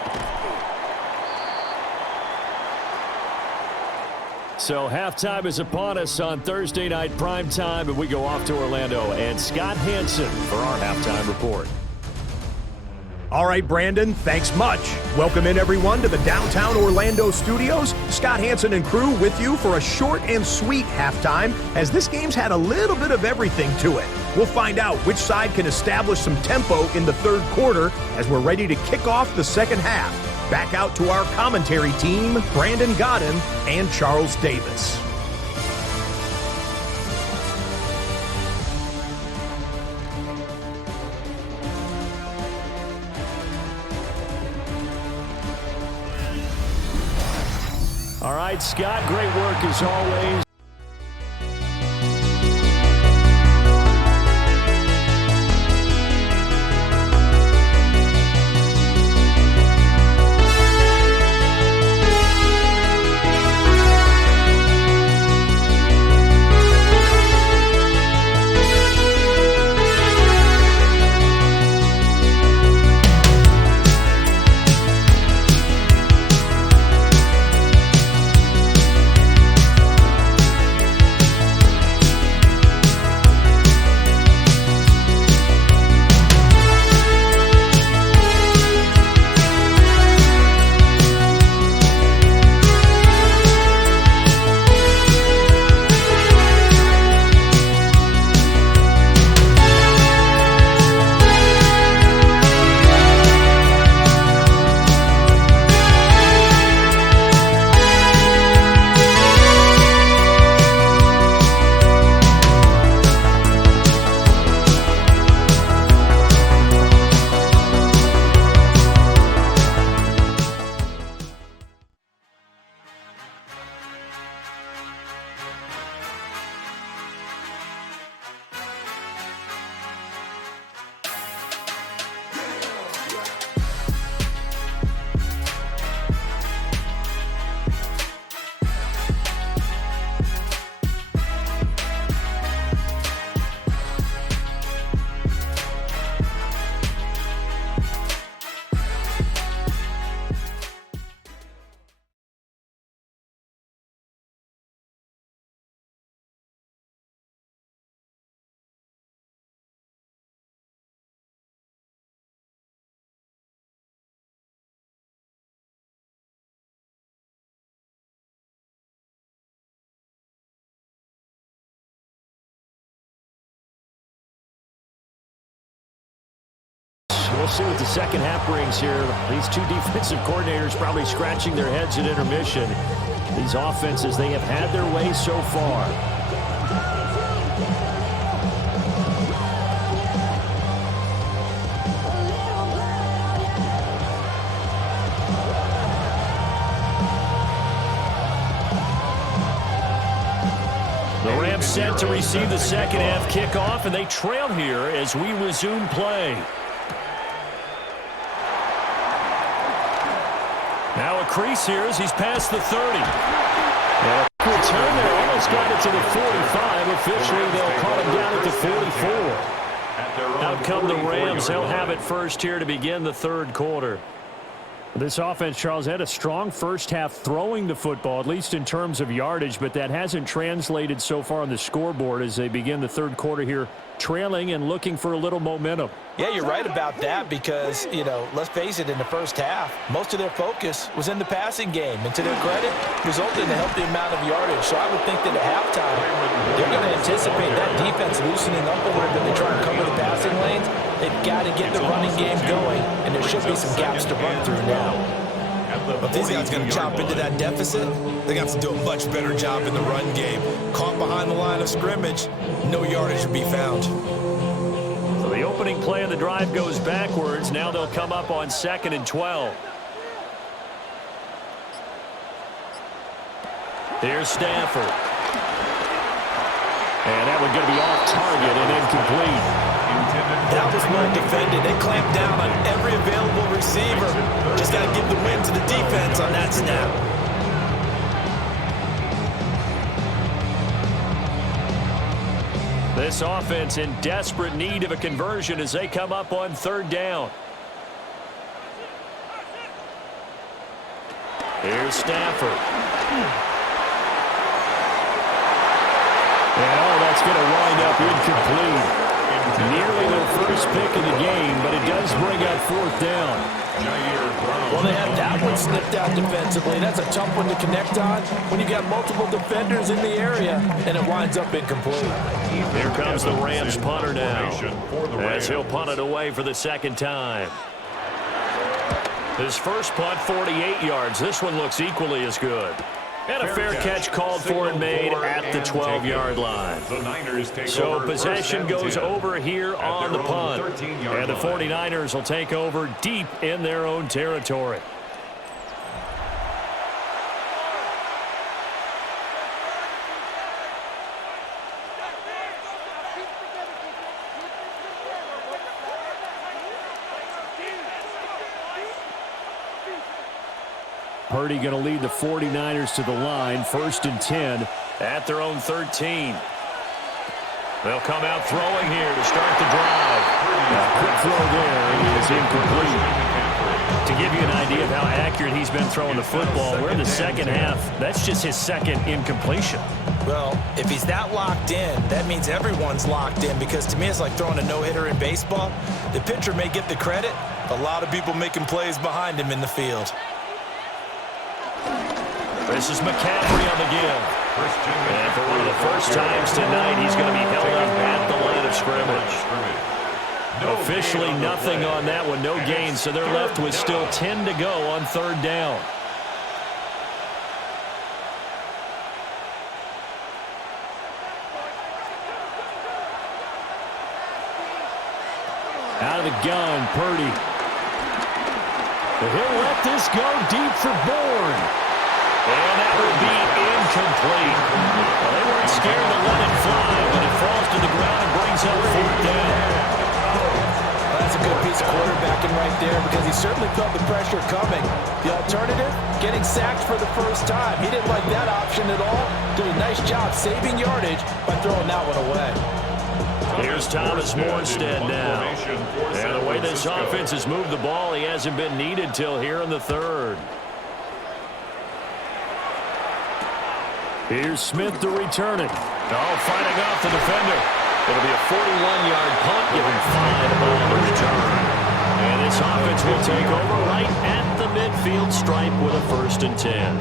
So halftime is upon us on Thursday night primetime, and we go off to Orlando and Scott Hansen for our halftime report. All right, Brandon, thanks much. Welcome in, everyone, to the downtown Orlando studios. Scott Hansen and crew with you for a short and sweet halftime, as this game's had a little bit of everything to it. We'll find out which side can establish some tempo in the third quarter as we're ready to kick off the second half. Back out to our commentary team, Brandon Godden and Charles Davis. All right, Scott, great work as always. We'll see what the second half brings here. These two defensive coordinators probably scratching their heads at intermission. These offenses, they have had their way so far. The Rams set to receive the second half kickoff, and they trail here as we resume play. Now a crease here as he's past the 30. And a return there, almost got it to the 45. Officially, they'll call him down at the 44. Out come the Rams. They'll have it first here to begin the third quarter. This offense, Charles, had a strong first half throwing the football, at least in terms of yardage, but that hasn't translated so far on the scoreboard as they begin the third quarter here, trailing and looking for a little momentum. Yeah, you're right about that because, you know, let's face it, in the first half, most of their focus was in the passing game. And to their credit, resulted in a healthy amount of yardage. So I would think that at halftime, they're going to anticipate that defense loosening up a little bit to try and cover the passing lanes. they've got to get the running game going, and there should be some gaps to run through now. If these guys are going to chop into that deficit, they got to do a much better job in the run game. Caught behind the line of scrimmage, no yardage to be found. So the opening play of the drive goes backwards. Now they'll come up on 2nd and 12. Here's Stafford. And that one's going to be off target and incomplete. That was well defended. They clamped down on every available receiver. Just got to give the win to the defense on that snap. This offense in desperate need of a conversion as they come up on 3rd down. Here's Stafford. And that's going to wind up incomplete. Nearly their first pick of the game, but it does bring up 4th down. Well, they had that one snipped out defensively. That's a tough one to connect on when you got multiple defenders in the area, and it winds up incomplete. Here comes the Rams punter now, as he'll punt it away for the 2nd time. His first punt, 48 yards. This one looks equally as good. And a fair catch called for and made at the 12-yard line. So possession goes over here on the punt. And the 49ers will take over deep in their own territory. Purdy going to lead the 49ers to the line. 1st and 10 at their own 13. They'll come out throwing here to start the drive. Quick throw there is incomplete. To give you an idea of how accurate he's been throwing the football, we're in the 2nd half. That's just his 2nd incompletion. Well, if he's that locked in, that means everyone's locked in, because to me it's like throwing a no-hitter in baseball. The pitcher may get the credit. A lot of people making plays behind him in the field. This is McCaffrey on the give. And for one of the first times tonight, he's going to be held up at the line of scrimmage. Officially nothing on that one, no gain, so they're left with still 10 to go on 3rd down. Out of the gun, Purdy. He'll let this go deep for Bourne. And that will be incomplete. Well, they weren't scared to let it fly, but it falls to the ground and brings up 4th down. Well, that's a good piece of quarterbacking right there, because he certainly felt the pressure coming. The alternative, getting sacked for the first time. He didn't like that option at all. Did a nice job saving yardage by throwing that one away. Here's Thomas Morstead now. And the way this offense has moved the ball, he hasn't been needed till here in the 3rd. Here's Smith to return it. Oh, fighting off the defender. It'll be a 41-yard punt, giving 5 on the return. And this offense will take over right at the midfield stripe with a 1st and 10.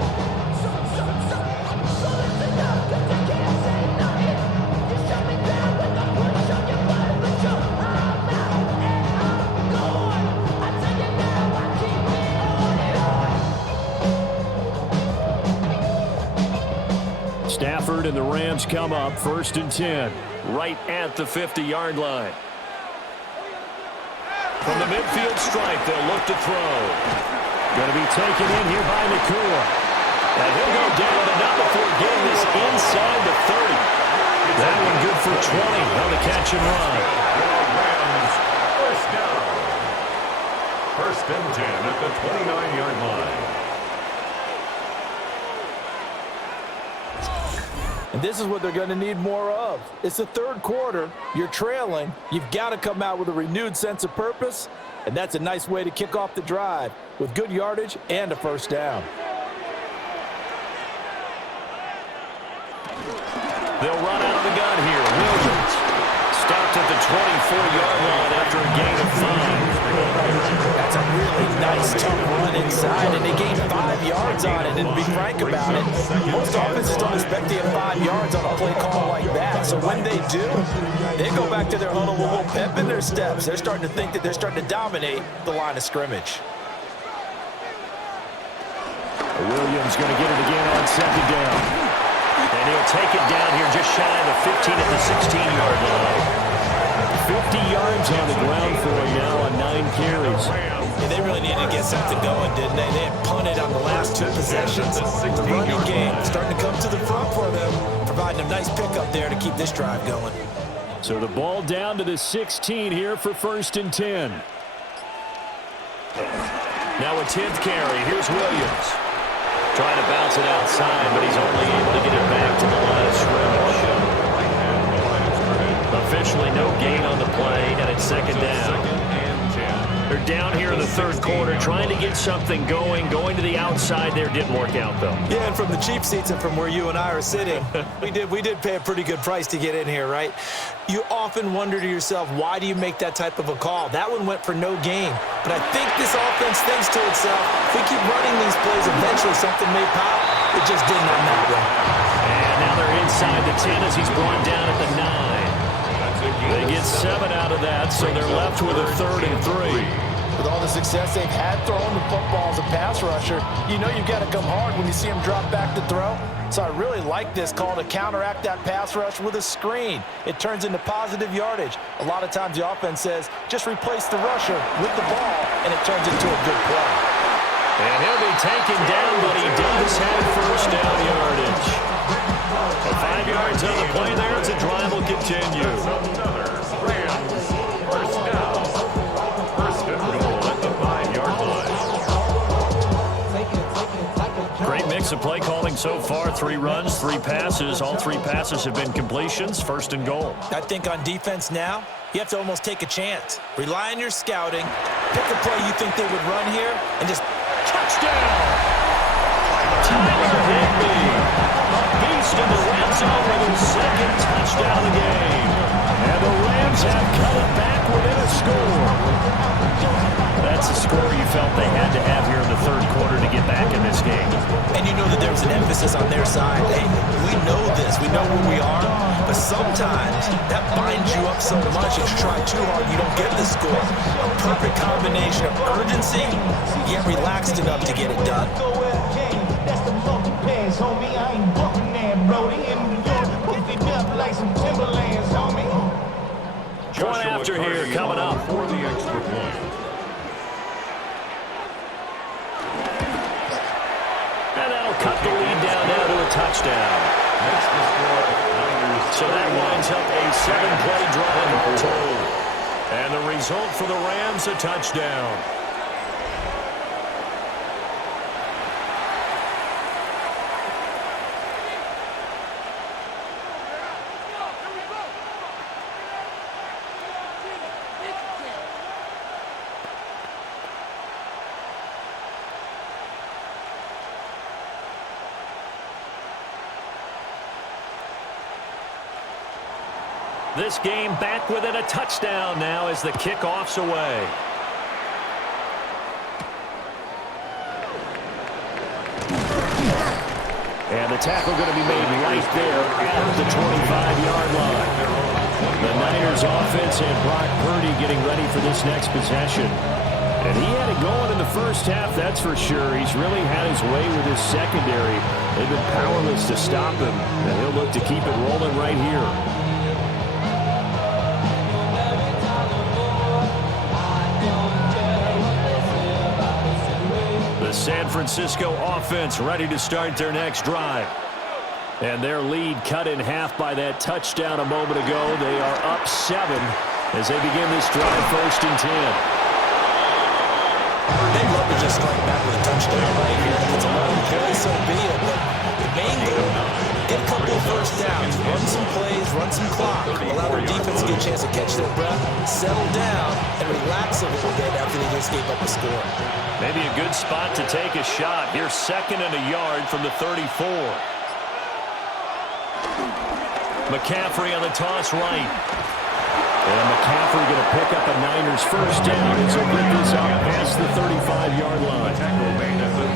Stafford and the Rams come up 1st and 10, right at the 50-yard line. From the midfield stripe, they'll look to throw. Going to be taken in here by Nakua. And he'll go down enough before getting this inside the 30. That one good for 20 on the catch and run. First down. 1st and 10 at the 29-yard line. And this is what they're going to need more of. It's the 3rd quarter. You're trailing. You've got to come out with a renewed sense of purpose, and that's a nice way to kick off the drive with good yardage and a 1st down. They'll run out of the gun here. Williams stopped at the 24-yard line after a gain of 5. That's a really nice, tough run inside, and they gained 5 yards on it. And to be frank about it, most offenses don't expect to get 5 yards on a play call like that. So when they do, they go back to their huddle with a little pep in their steps. They're starting to think that they're starting to dominate the line of scrimmage. Williams going to get it again on second down. And he'll take it down here just shy of the 15 at the 16-yard line. 50 yards on the ground for him now on 9 carries. Yeah, they really needed to get something going, didn't they? They had punted on the last 2 possessions. The running game starting to come to the front for them, providing a nice pickup there to keep this drive going. So the ball down to the 16 here for 1st and 10. Now a 10th carry. Here's Williams. Trying to bounce it outside, but he's only able to get it back to the line of scrimmage. Officially no gain on the play, and it's 2nd down. They're down here in the 3rd quarter, trying to get something going to the outside there. Didn't work out, though. Yeah, and from the cheap seats and from where you and I are sitting, we did pay a pretty good price to get in here, right? You often wonder to yourself, why do you make that type of a call? That one went for no gain. But I think this offense thinks to itself, if we keep running these plays, eventually something may pop. It just didn't on that one. And now they're inside the 10 as he's brought down at the 9. They get 7 out of that, so they're left with a 3rd and 3. With all the success they've had throwing the football as a pass rusher, you know you've got to come hard when you see them drop back to throw. So I really like this call to counteract that pass rush with a screen. It turns into positive yardage. A lot of times the offense says, just replace the rusher with the ball, and it turns into a good play. And he'll be taken down, but he does have 1st down yardage. 5 yards on the play there as the drive will continue. Great mix of play calling so far. 3 runs, 3 passes. All 3 passes have been completions. 1st and goal. I think on defense now, you have to almost take a chance. Rely on your scouting. Pick a play you think they would run here, and just touchdown! Tyler Higbee, a beast in the red zone with his 2nd touchdown of the game. And the Rams have cut it back within a score. That's a score you felt they had to have here in the 3rd quarter to get back in this game. And you know that there was an emphasis on their side. Hey, we know this. We know where we are. But sometimes that binds you up so much that you try too hard, you don't get the score. A perfect combination of urgency, yet relaxed enough to get it done. That's the fucking pants, homie. I ain't walking there, Brody. In New York, put it up like some Timberlands, homie. One after here coming up. For the extra point. And that'll cut the lead down now to a touchdown. Makes the score Niners. So that winds up a 7-play drive all told. And the result for the Rams, a touchdown. This game back within a touchdown now as the kickoff's away. And the tackle going to be made right there at the 25-yard line. The Niners offense and Brock Purdy getting ready for this next possession. And he had it going in the first half, that's for sure. He's really had his way with his secondary. They've been powerless to stop him, and he'll look to keep it rolling right here. The San Francisco offense ready to start their next drive. And their lead cut in half by that touchdown a moment ago. They are up 7 as they begin this drive, 1st and 10. They'd love to just strike back with a touchdown right here. If it's a long play, so be it. But the main goal, get a couple of 1st downs, run some plays, run some clock, allow their defense to get a chance to catch their breath, settle down, and relax a little bit after they just gave up a score. Maybe a good spot to take a shot. Here's 2nd and a yard from the 34. McCaffrey on the toss right. And McCaffrey going to pick up a Niners first down as he'll get this out past the 35-yard line.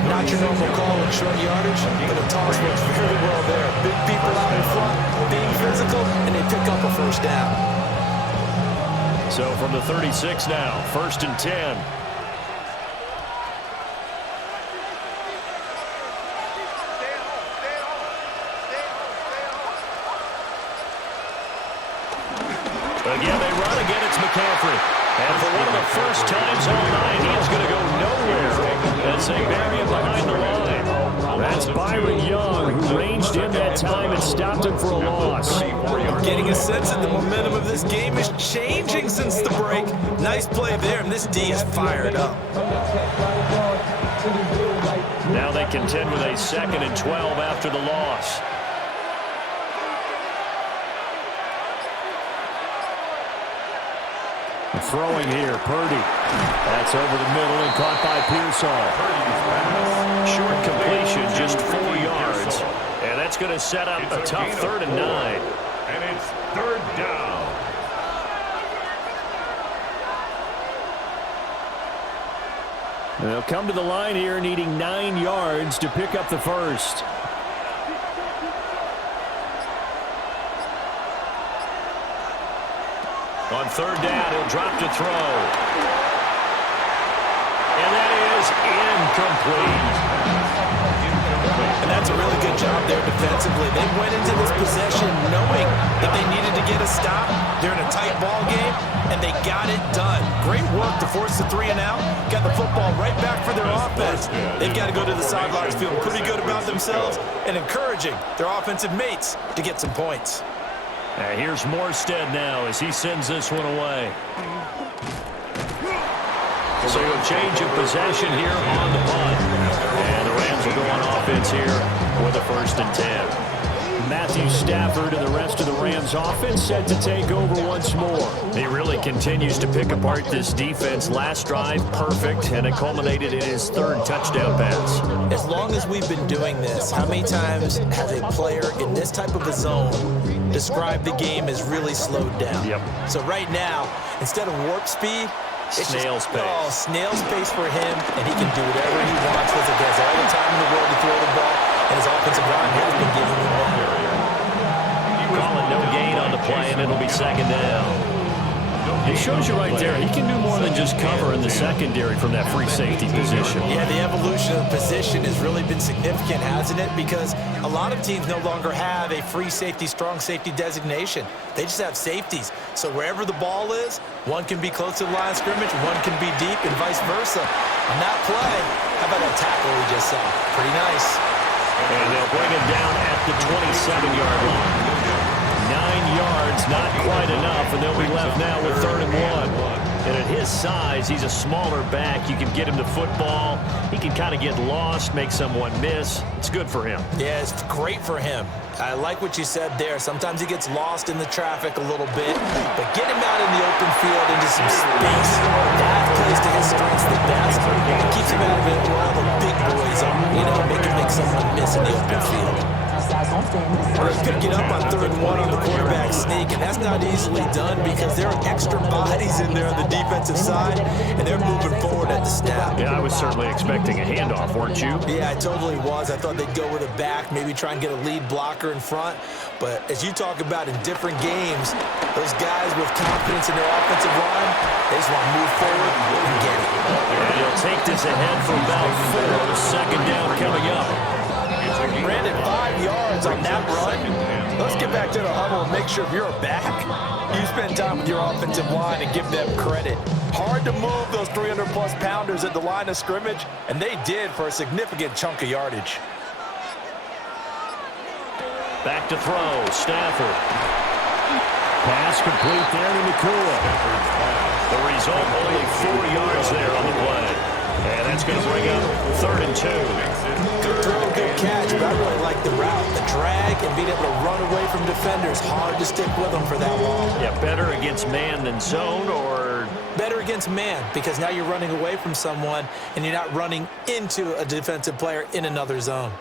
Not your normal call in short yardage, but the toss works very well there. Big people out in front, being physical, and they pick up a first down. So from the 36 now, 1st and 10. Again, they run. Again, it's McCaffrey. And for one of the first times all night, he is going to go nowhere as they bury him behind the line. That's Byron Young, who ranged in that time and stopped him for a loss. I'm getting a sense that the momentum of this game is changing since the break. Nice play there, and this D is fired up. Now they contend with a 2nd and 12 after the loss. Throwing here, Purdy. That's over the middle and caught by Pearsall. Short completion, just 4 yards. And that's going to set up a tough 3rd and 9. And it's 3rd down. They'll come to the line here needing 9 yards to pick up the first. On 3rd down, he'll drop to throw. And that is incomplete. And that's a really good job there defensively. They went into this possession knowing that they needed to get a stop. They're in a tight ball game, and they got it done. Great work to force the 3 and out. Got the football right back for their offense. They've got to go to the sidelines feeling pretty good about themselves and encouraging their offensive mates to get some points. Here's Morstead now as he sends this one away. So a change of possession here on the punt. And the Rams will go on offense here with a 1st and 10. Matthew Stafford and the rest of the Rams offense set to take over once more. He really continues to pick apart this defense. Last drive, perfect, and it culminated in his 3rd touchdown pass. As long as we've been doing this, how many times has a player in this type of a zone described the game as really slowed down? Yep. So right now, instead of warp speed, it's snail's pace. Oh, snail's pace for him, and he can do whatever he wants with it. He has all the time in the world to throw the ball, and his offensive line has been giving him that. Calling no gain on the play, and it'll be 2nd down. It shows you right there, he can do more than just cover in the secondary from that free safety position. Yeah, the evolution of the position has really been significant, hasn't it? Because a lot of teams no longer have a free safety, strong safety designation. They just have safeties. So wherever the ball is, one can be close to the line of scrimmage, one can be deep, and vice versa. On that play, how about that tackle we just saw? Pretty nice. And they'll bring him down at the 27-yard line. 9 yards, not quite enough, and they'll be left now with 3rd and 1. And at his size, he's a smaller back. You can get him to football. He can kind of get lost, make someone miss. It's good for him. Yeah, it's great for him. I like what you said there. Sometimes he gets lost in the traffic a little bit, but get him out in the open field into some space. That plays to his strengths the best. It keeps him out of it where all the big boys are, make someone miss in the open field. They're picking up on 3rd and 1 on the quarterback sneak, and that's not easily done because there are extra bodies in there on the defensive side, and they're moving forward at the snap. Yeah, I was certainly expecting a handoff, weren't you? Yeah, I totally was. I thought they'd go with a back, maybe try and get a lead blocker in front. But as you talk about in different games, those guys with confidence in their offensive line, they just want to move forward and get it. And he'll take this ahead for about 4. 2nd down coming up. Brandon, 5 yards on that run. Let's get back to the huddle and make sure if you're a back, you spend time with your offensive line and give them credit. Hard to move those 300-plus pounders at the line of scrimmage, and they did for a significant chunk of yardage. Back to throw, Stafford. Pass complete there to Nakua. The result, only 4 yards there on the play. And that's going to bring up 3rd and 2. Good throw, good catch, but I really like the route. The drag and being able to run away from defenders. Hard to stick with them for that long. Yeah, better against man than zone, or? Better against man, because now you're running away from someone and you're not running into a defensive player in another zone.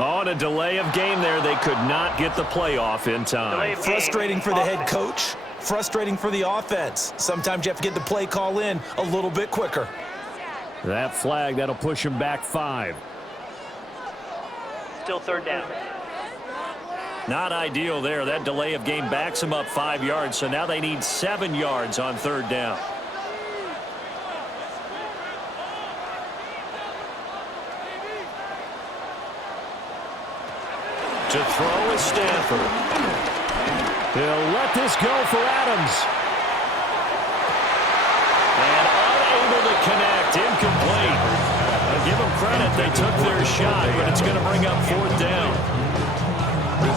On a delay of game there, they could not get the playoff in time. Frustrating for the head coach. Frustrating for the offense. Sometimes you have to get the play call in a little bit quicker. That flag, that'll push him back 5. Still third down. Not ideal there. That delay of game backs them up 5 yards, so now they need 7 yards on third down. To throw is Stanford. He'll let this go for Adams. And unable to connect. Incomplete. I'll give them credit. They took their shot, but it's going to bring up 4th down.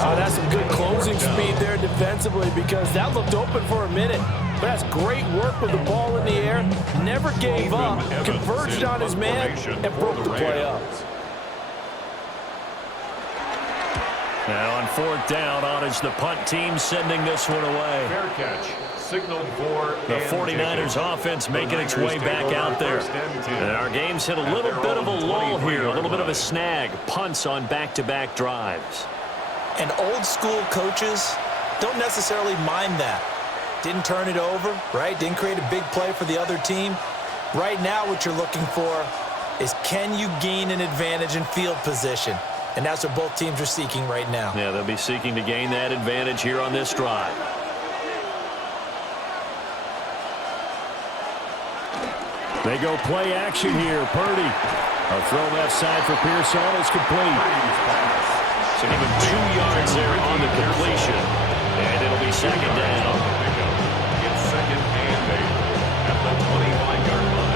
Oh, that's some good closing speed there defensively because that looked open for a minute. But that's great work with the ball in the air. Never gave up. Converged on his man and broke the play up. Now on 4th down, on is the punt team sending this one away. Fair catch. Signaled for The 49ers offense making its way back out there. And our game's hit a little bit of a lull here, a little bit of a snag. Punts on back-to-back drives. And old school coaches don't necessarily mind that. Didn't turn it over, right? Didn't create a big play for the other team. Right now what you're looking for is can you gain an advantage in field position? And that's what both teams are seeking right now. Yeah, they'll be seeking to gain that advantage here on this drive. They go play action here. Purdy. A throw left side for Pearson is complete. So give him 2 yards there on the completion. And it'll be 2nd down. It's 2nd and 8 at the 25-yard line.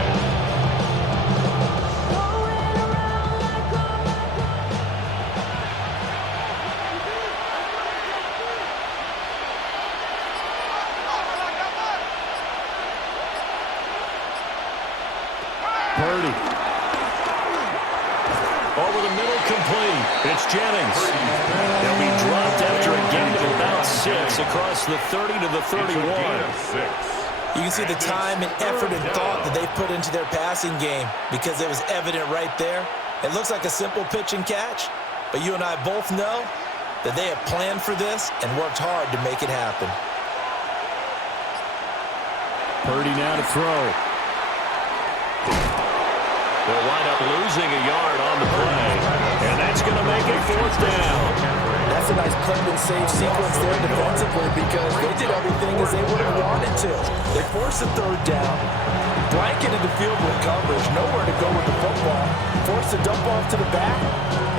Purdy. Over the middle, complete. It's Jennings. He'll be dropped after a gain of about 6 across the 30 to the 31. You can see the time and effort and thought that they put into their passing game because it was evident right there. It looks like a simple pitch and catch, but you and I both know that they have planned for this and worked hard to make it happen. Purdy now to throw. They'll wind up losing a yard on the play. And that's going to make it 4th down. That's a nice clip and save sequence there defensively because they did everything as they would have wanted to. They forced the 3rd down, blanketed the field with coverage, nowhere to go with the football, forced the dump off to the back,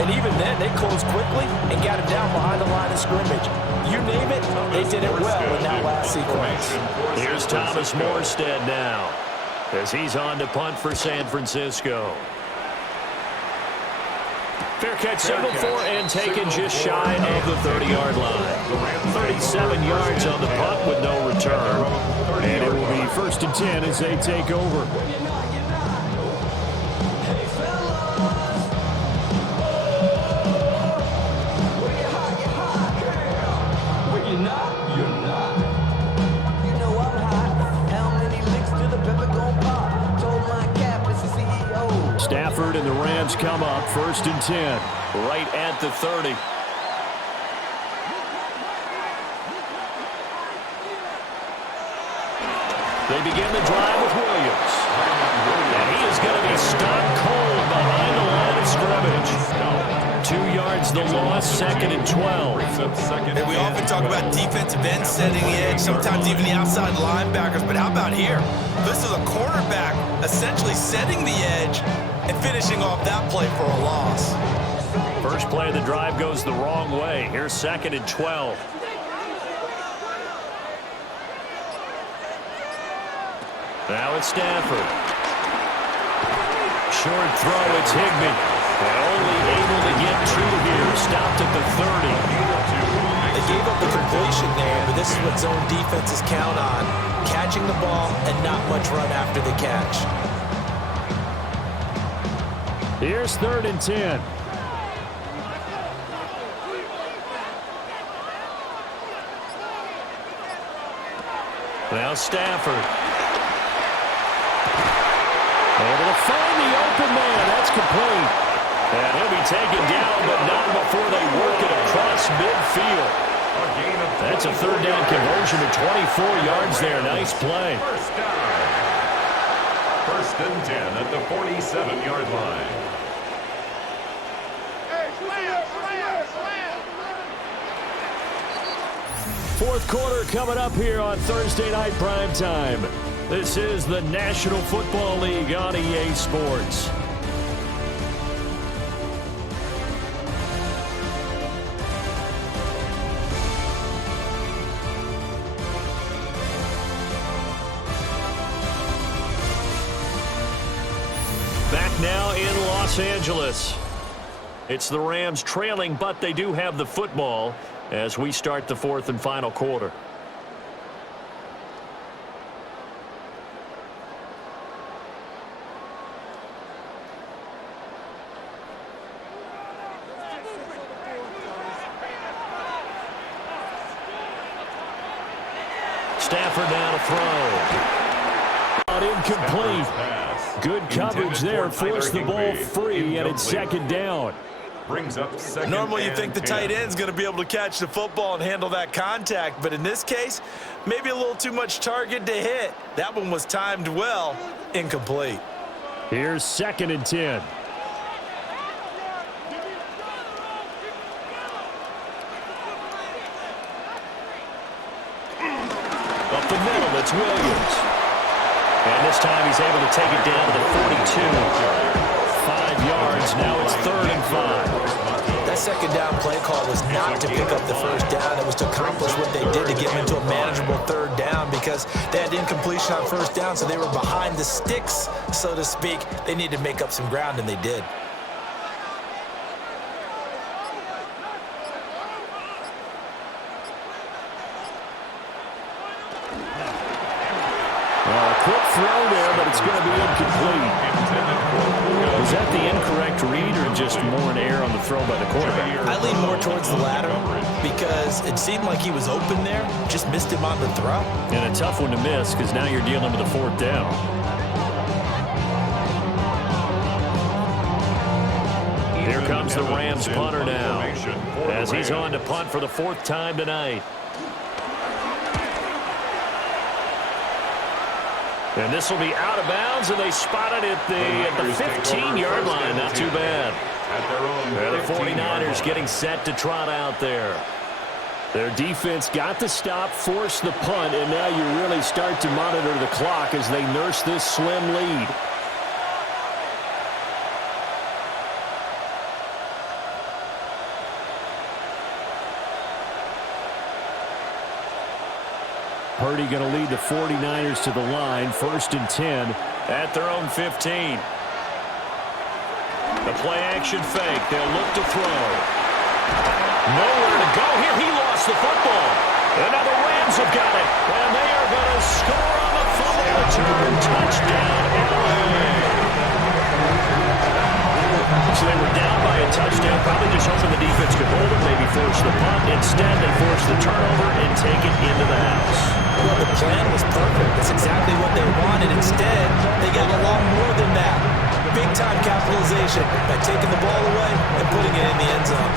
and even then they closed quickly and got him down behind the line of scrimmage. You name it, they did it well in that last sequence. Here's Thomas Morstead now, as he's on to punt for San Francisco. Fair catch signaled for and taken just shy of the 30-yard line. 37 yards on the punt with no return. And it will be 1st and 10 as they take over. Stafford and the Rams come up 1st and 10, right at the 30. They begin the drive with Williams. And he is going to be stopped cold behind the line of scrimmage. 2 yards the loss, 2nd and 12. And we often talk about defensive ends setting the edge, sometimes even the outside linebackers, but how about here? This is a quarterback essentially setting the edge and finishing off that play for a loss. First play of the drive goes the wrong way. Here's 2nd and 12. Now it's Stafford. Short throw, it's Higbee. And only able to get 2 here. Stopped at the 30. They gave up the completion there, but this is what zone defenses count on. Catching the ball and not much run after the catch. Here's 3rd and 10. Now Stafford. Able to find the open man. That's complete. And he'll be taken down, but not before they work it across midfield. That's a third down conversion to 24 yards there. Nice play. First down. First and 10 at the 47-yard line. Fourth quarter coming up here on Thursday Night Primetime. This is the National Football League on EA Sports. Back now in Los Angeles. It's the Rams trailing, but they do have the football as we start the fourth and final quarter. Stafford now to throw. Not incomplete. Good coverage there. Forced the ball free, and it's second down. Brings up second. Normally you think the tight end's going to be able to catch the football and handle that contact, but in this case, maybe a little too much target to hit. That one was timed well, incomplete. Here's second and 10. Up the middle, it's Williams. And this time he's able to take it down to the 42. 5 yards, now it's third and 5. That second down play call was not to pick up the first down. It was to accomplish what they did to get them into a manageable third down because they had incompletion on first down, so they were behind the sticks, so to speak. They needed to make up some ground, and they did. Well, a quick throw there, but it's going to be incomplete. Was that the incorrect read or just more an error on the throw by the quarterback? I lean more towards the latter because it seemed like he was open there, just missed him on the throw. And a tough one to miss because now you're dealing with a fourth down. Here comes the Rams punter now as he's on to punt for the fourth time tonight. And this will be out of bounds, and they spotted it at the 15-yard line. Not too bad. The 49ers getting set to trot out there. Their defense got the stop, forced the punt, and now you really start to monitor the clock as they nurse this slim lead. Purdy going to lead the 49ers to the line, first and 10 at their own 15. The play action fake. They'll look to throw. Nowhere to go here. He lost the football. And now the Rams have got it. And they are going to score on the fumble return. Touchdown, LA. So they were down by a touchdown, probably just hoping the defense could hold it, maybe force the punt. Instead, they force the turnover and take it into the house. Well, the plan was perfect. That's exactly what they wanted. Instead, they got a lot more than that. Big-time capitalization by taking the ball away and putting it in the end zone.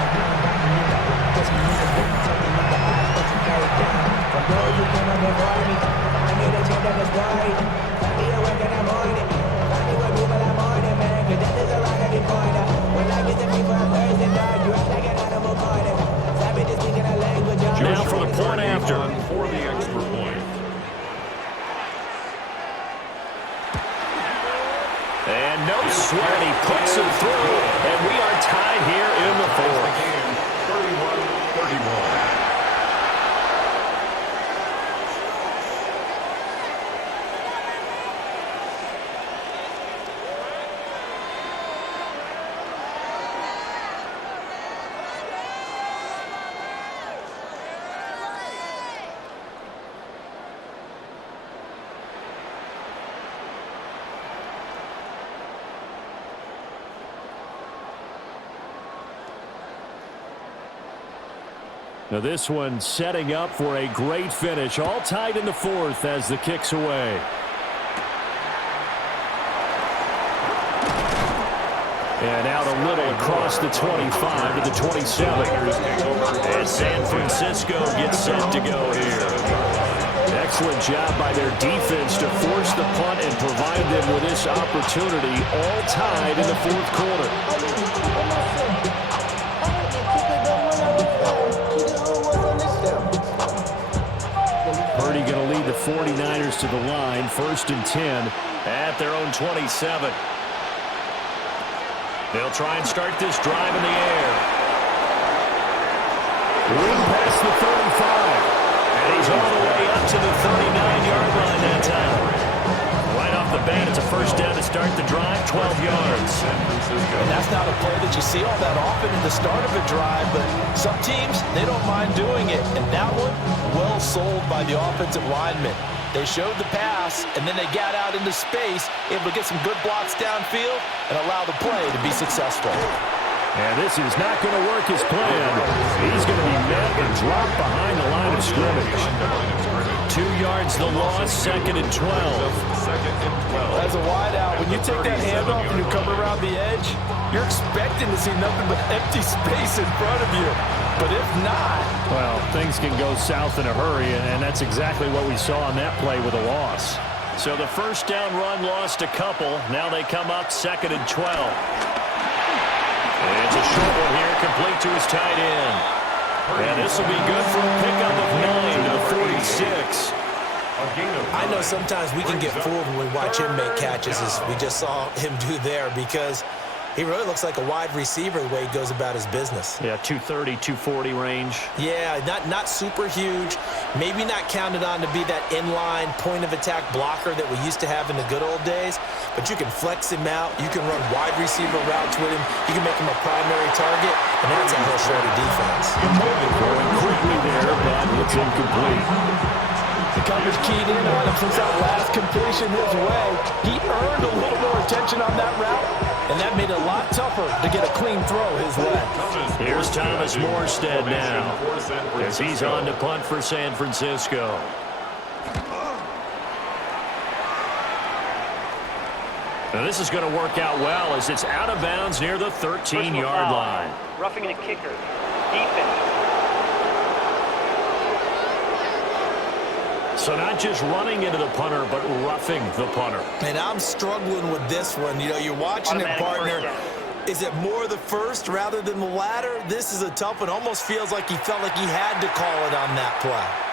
Now for the point after. For the extra point. And no sweat, he puts it through, and we are tied here in the fourth. 31-31. Now this one setting up for a great finish. All tied in the fourth as the kick's away. And out a little across the 25 to the 27. And San Francisco gets set to go here. Excellent job by their defense to force the punt and provide them with this opportunity, all tied in the fourth quarter. Purdy going to lead the 49ers to the line, 1st and 10 at their own 27. They'll try and start this drive in the air. Wing past the 35. And he's all the way up to the 39-yard line that time. Right off the bat, it's a first down to start the drive, 12 yards. And that's not a play that you see all that often in the start of a drive, but some teams, they don't mind doing it. And that one, well sold by the offensive lineman. They showed the pass, and then they got out into space, able to get some good blocks downfield and allow the play to be successful. And this is not going to work as planned. He's going to be met and dropped behind the line of scrimmage. 2 yards the loss, 2nd and 12. As a wideout, when you take that handoff and you come around the edge, you're expecting to see nothing but empty space in front of you. But if not... well, things can go south in a hurry, and that's exactly what we saw on that play with a loss. So the first down run lost a couple. Now they come up 2nd and 12. And it's a short one here, complete to his tight end. And this will be good for a pickup of 9 to the 46. I know sometimes we can get fooled when we watch him make catches, as we just saw him do there, because he really looks like a wide receiver the way he goes about his business. Yeah, 230, 240 range. Yeah, not super huge. Maybe not counted on to be that inline point-of-attack blocker that we used to have in the good old days. But you can flex him out. You can run wide receiver routes with him. You can make him a primary target. And that's how he'll show the defense. Going quickly there, but it's incomplete. The coverage keyed in on him since that last completion his way. He earned a little more attention on that route, and that made it a lot tougher to get a clean throw his way. Here's Thomas Morstead now, as he's on to punt for San Francisco. Now this is going to work out well as it's out of bounds near the 13-yard line. Roughing the kicker. Defense. So not just running into the punter, but roughing the punter. And I'm struggling with this one. You know, you're watching it, partner. Is it more the first rather than the latter? This is a tough one. Almost feels like he felt like he had to call it on that play.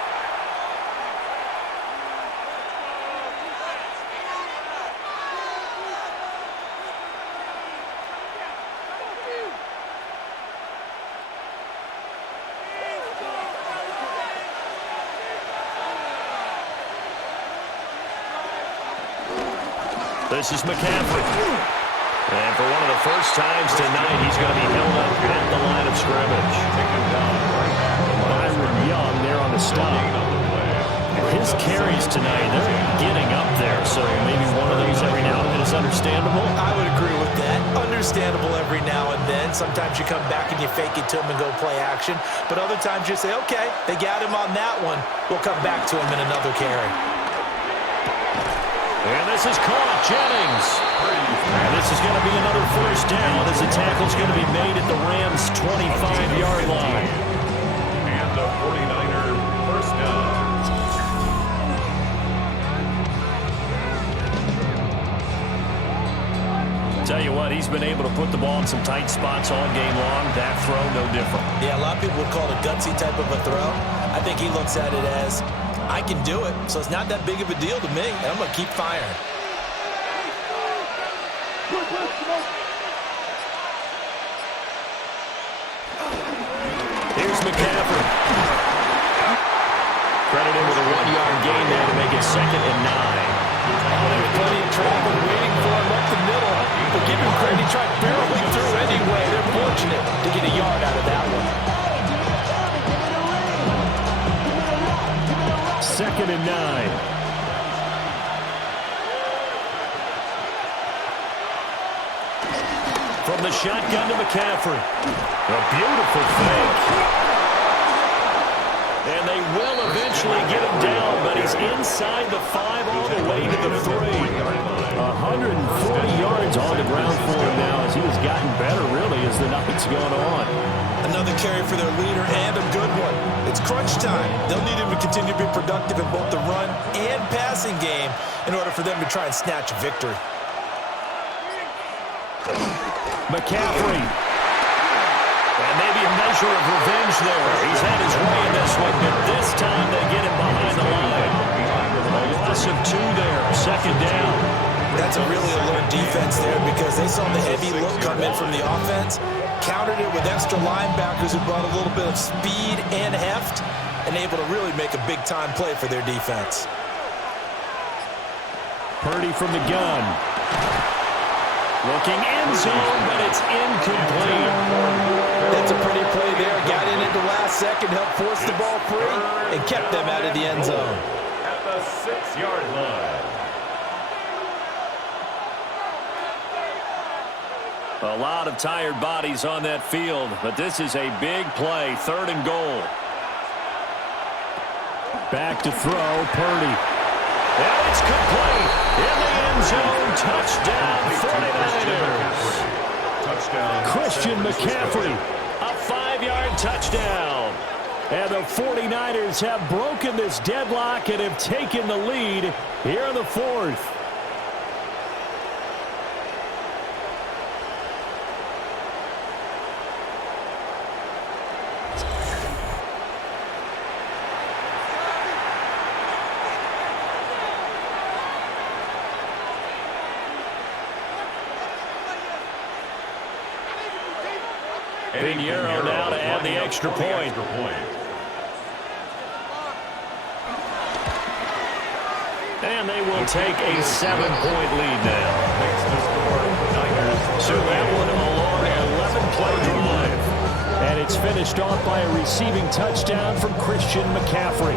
This is McCaffrey. And for one of the first times tonight, he's going to be held up at the line of scrimmage. Byron Young there on the stop. And his carries tonight, they're getting up there. So maybe one of those every now and then is understandable. I would agree with that. Understandable every now and then. Sometimes you come back and you fake it to him and go play action. But other times you say, okay, they got him on that one. We'll come back to him in another carry. And this is caught, Jennings. And this is going to be another first down as the tackle's going to be made at the Rams' 25-yard line. And the 49er first down. Tell you what, he's been able to put the ball in some tight spots all game long. That throw, no different. Yeah, a lot of people would call it a gutsy type of a throw. I think he looks at it as, I can do it, so it's not that big of a deal to me, and I'm going to keep firing. Here's McCaffrey. Credited with a 1-yard gain there to make it 2nd and 9. There's plenty of traffic waiting for him up the middle. But give him credit, he tried barreling through anyway. They're fortunate to get a yard out of that one. 2nd and 9. From the shotgun to McCaffrey. A beautiful fake. And they will eventually eventually get him down, but he's inside the 5 all the way to the 3. 140 yards on the ground for him now as he has gotten better, really, as the night's gone on. Another carry for their leader, and a good one. It's crunch time. They'll need him to continue to be productive in both the run and passing game in order for them to try and snatch a victory. McCaffrey. And maybe a measure of revenge there. He's had his way in this one, but this time they get him behind the line. A loss of 2 there, second down. That's a really alert defense there because they saw the heavy look come in from the offense, countered it with extra linebackers who brought a little bit of speed and heft, and able to really make a big-time play for their defense. Purdy from the gun. Looking end zone, but it's incomplete. That's a pretty play there. Got in at the last second, helped force the ball free, and kept them out of the end zone. At the 6-yard line. A lot of tired bodies on that field, but this is a big play, 3rd and goal. Back to throw, Purdy. And it's complete. In the end zone, touchdown, 49ers. Touchdown. Christian McCaffrey, a 5-yard touchdown. And the 49ers have broken this deadlock and have taken the lead here in the 4th. Pinheiro now to add the extra point. And they will take a 7-point lead now. So that one a long 11-play drive. And it's finished off by a receiving touchdown from Christian McCaffrey.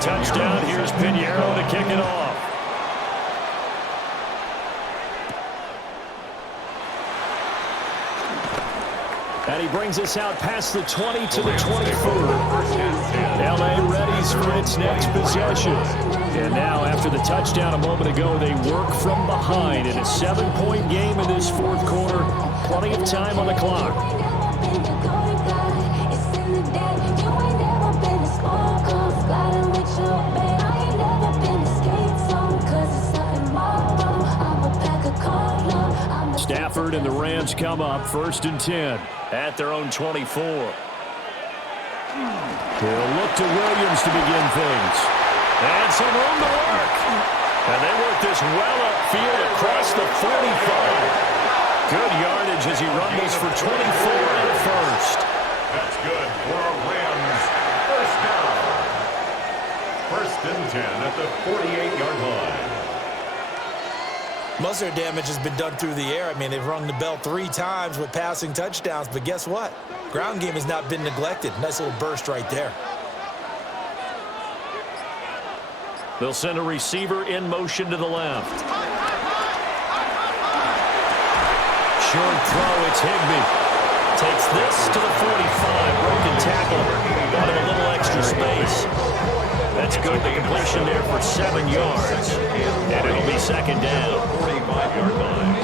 Touchdown. Here's Pinheiro to kick it off. And he brings us out past the 20 to the 24. LA readies for its next possession. And now, after the touchdown a moment ago, they work from behind in a 7-point game in this 4th quarter. Plenty of time on the clock. Stafford and the Rams come up 1st and 10 at their own 24. They'll look to Williams to begin things. And some room to work. And they work this well upfield across the 45. Good yardage as he rumbles for 24 at first. That's good for a Rams first down. 1st and 10 at the 48-yard line. Most of their damage has been done through the air. I mean, they've rung the bell 3 times with passing touchdowns, but guess what? Ground game has not been neglected. Nice little burst right there. They'll send a receiver in motion to the left. Short throw, it's Higbee. Takes this to the 45. Broken tackle. Got him a little extra space. That's good. The completion there for 7 yards. And it'll be 2nd down. 45-yard line.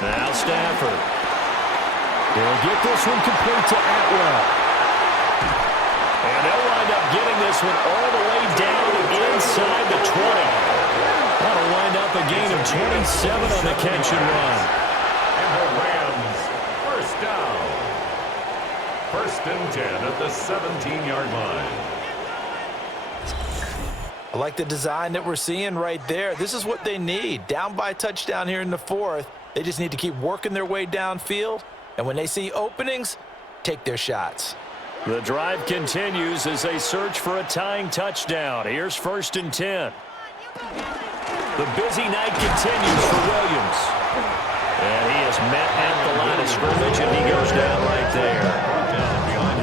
Now Stafford. They'll get this one complete to Atwell. And they'll wind up getting this one all the way down inside the 20. That'll wind up a gain of 27 on the catch and run. And the Rams, first down. 1st and 10 at the 17-yard line. I like the design that we're seeing right there. This is what they need. Down by a touchdown here in the 4th. They just need to keep working their way downfield. And when they see openings, take their shots. The drive continues as they search for a tying touchdown. Here's 1st and 10. The busy night continues for Williams. And he is met at the line of scrimmage, and he goes down right there.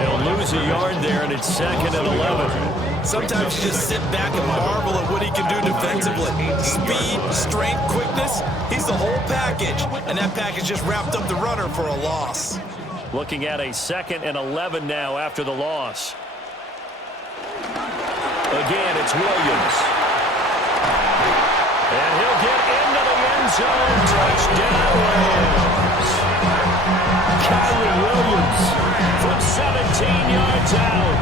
He'll lose a yard there, and it's 2nd and 11. Sometimes you just sit back and marvel at what he can do defensively. Speed, strength, quickness, he's the whole package. And that package just wrapped up the runner for a loss. Looking at a 2nd and 11 now after the loss. Again, it's Williams. And he'll get into the end zone. Touchdown, Rams. Kyron Williams from 17 yards out.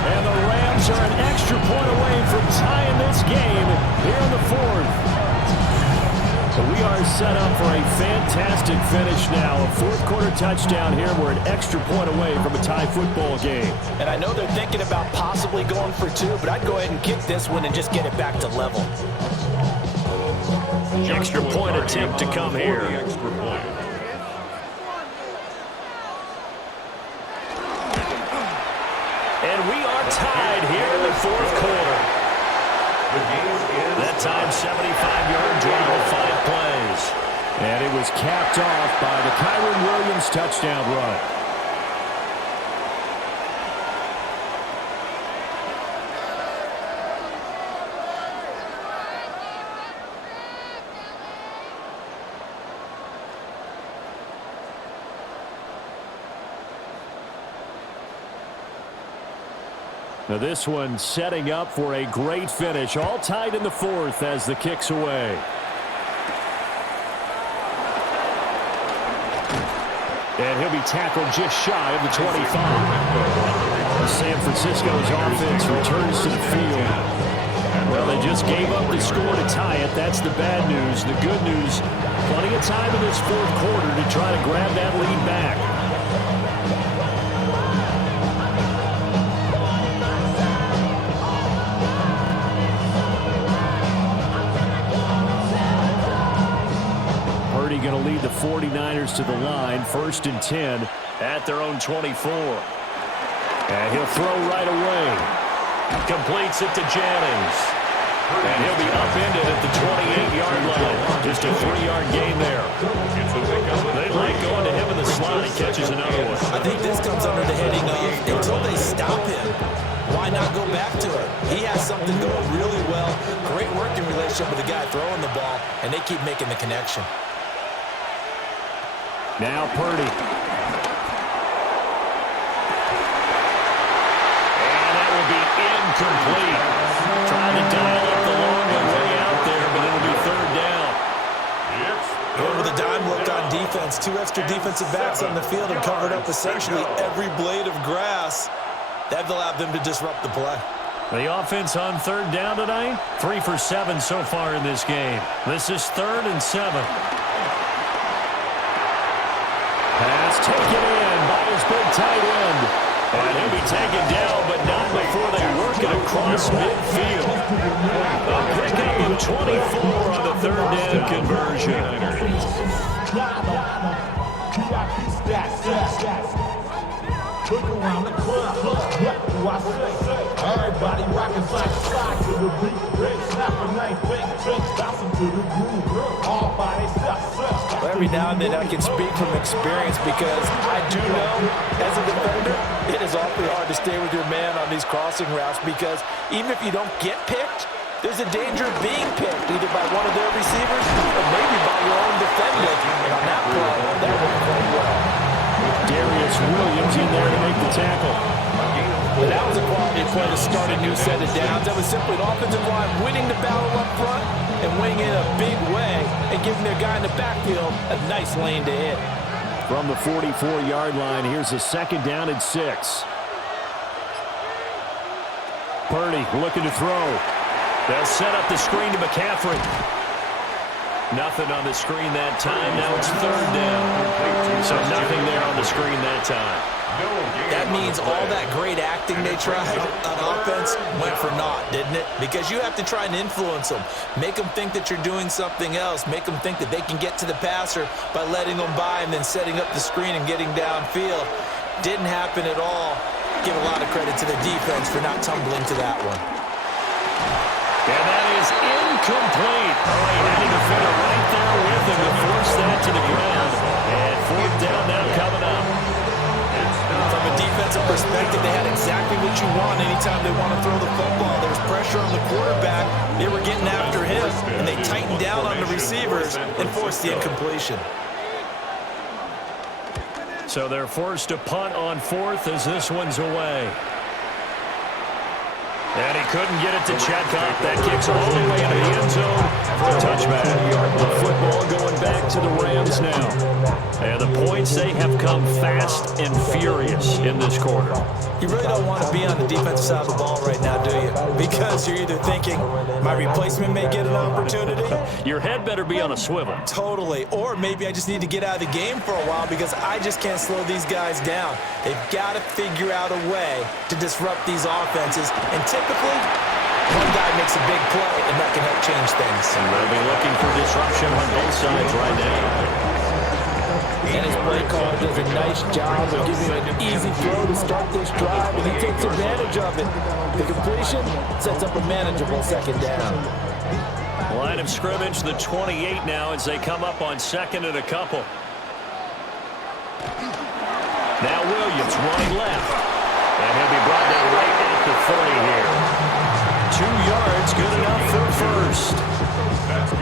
And the Rams are an extra point away from tying this game here in the 4th. So we are set up for a fantastic finish now. A 4th quarter touchdown here. We're an extra point away from a tie football game. And I know they're thinking about possibly going for 2, but I'd go ahead and kick this one and just get it back to level. Extra point attempt to come here. Extra point. And we are tied here in the 4th quarter. That time, 75-yard drive of 5 plays. And it was capped off by the Kyron Williams touchdown run. Now this one setting up for a great finish. All tied in the 4th as the kick's away. And he'll be tackled just shy of the 25. San Francisco's offense returns to the field. Well, they just gave up the score to tie it. That's the bad news. The good news, plenty of time in this 4th quarter to try to grab that lead back. Going to lead the 49ers to the line. 1st and 10 at their own 24. And he'll throw right away. Completes it to Jennings. And he'll be upended at the 28-yard line. Just a 3-yard gain there. They like going to him in the slot. He catches another one. I think this comes under the heading of until they stop him, why not go back to it? He has something going really well. Great working relationship with the guy throwing the ball, and they keep making the connection. Now Purdy. And that will be incomplete. Trying to dial up the long one way out there, but it'll be 3rd down. Going with a dime look on defense. 2 extra defensive backs on the field and covered up essentially every blade of grass. That allowed them to disrupt the play. The offense on 3rd down tonight, 3 for 7 so far in this game. This is 3rd and 7. Pass taken in by his big tight end. And he'll be taken down, but not before they work it across midfield. A pickup of 24 on the 3rd down conversion. Look around the club, what do I say? Everybody rocking side to the beat. Snap a knife, bouncing to the groove. All by themselves. Well, every now and then I can speak from experience because I do know, as a defender, it is awfully hard to stay with your man on these crossing routes because even if you don't get picked, there's a danger of being picked either by one of their receivers or maybe by your own defender. And on that play, that worked quite well. Darius Williams in there to make the tackle. But that was a quality play to start a new set of downs. That was simply an offensive line winning the battle up front and winning in a big way and giving their guy in the backfield a nice lane to hit. From the 44-yard line, here's a 2nd down and 6. Purdy looking to throw. They'll set up the screen to McCaffrey. Nothing on the screen that time. Now it's 3rd down. So nothing there on the screen that time. That means all that great acting they tried on offense went for naught, didn't it? Because you have to try and influence them. Make them think that you're doing something else. Make them think that they can get to the passer by letting them by and then setting up the screen and getting downfield. Didn't happen at all. Give a lot of credit to the defense for not tumbling to that one. And that is incomplete. Oh, he had a defender right there with him to force that to the ground. And fourth down now coming up. From a defensive perspective, they had exactly what you want anytime they want to throw the football. There was pressure on the quarterback. They were getting after him, and they tightened down on the receivers and forced the incompletion. So they're forced to punt on fourth as this one's away. And he couldn't get it to check up. That kicks all the way into the end zone for a touchback. The football going back to the Rams now. And the points, they have come fast and furious in this quarter. You really don't want to be on the defensive side of the ball right now, do you? Because you're either thinking, my replacement may get an opportunity. Your head better be on a swivel. Totally. Or maybe I just need to get out of the game for a while because I just can't slow these guys down. They've got to figure out a way to disrupt these offenses. And typically, one guy makes a big play, and that can help change things. And they'll be looking for disruption on both sides right now. And his play caller does a nice job of giving him an easy throw to start this drive, and he takes advantage of it. The completion sets up a manageable second down. Line of scrimmage, the 28 now as they come up on second and a couple. Now Williams running left. And he'll be brought down right at the 30 here. 2 yards, good enough for first.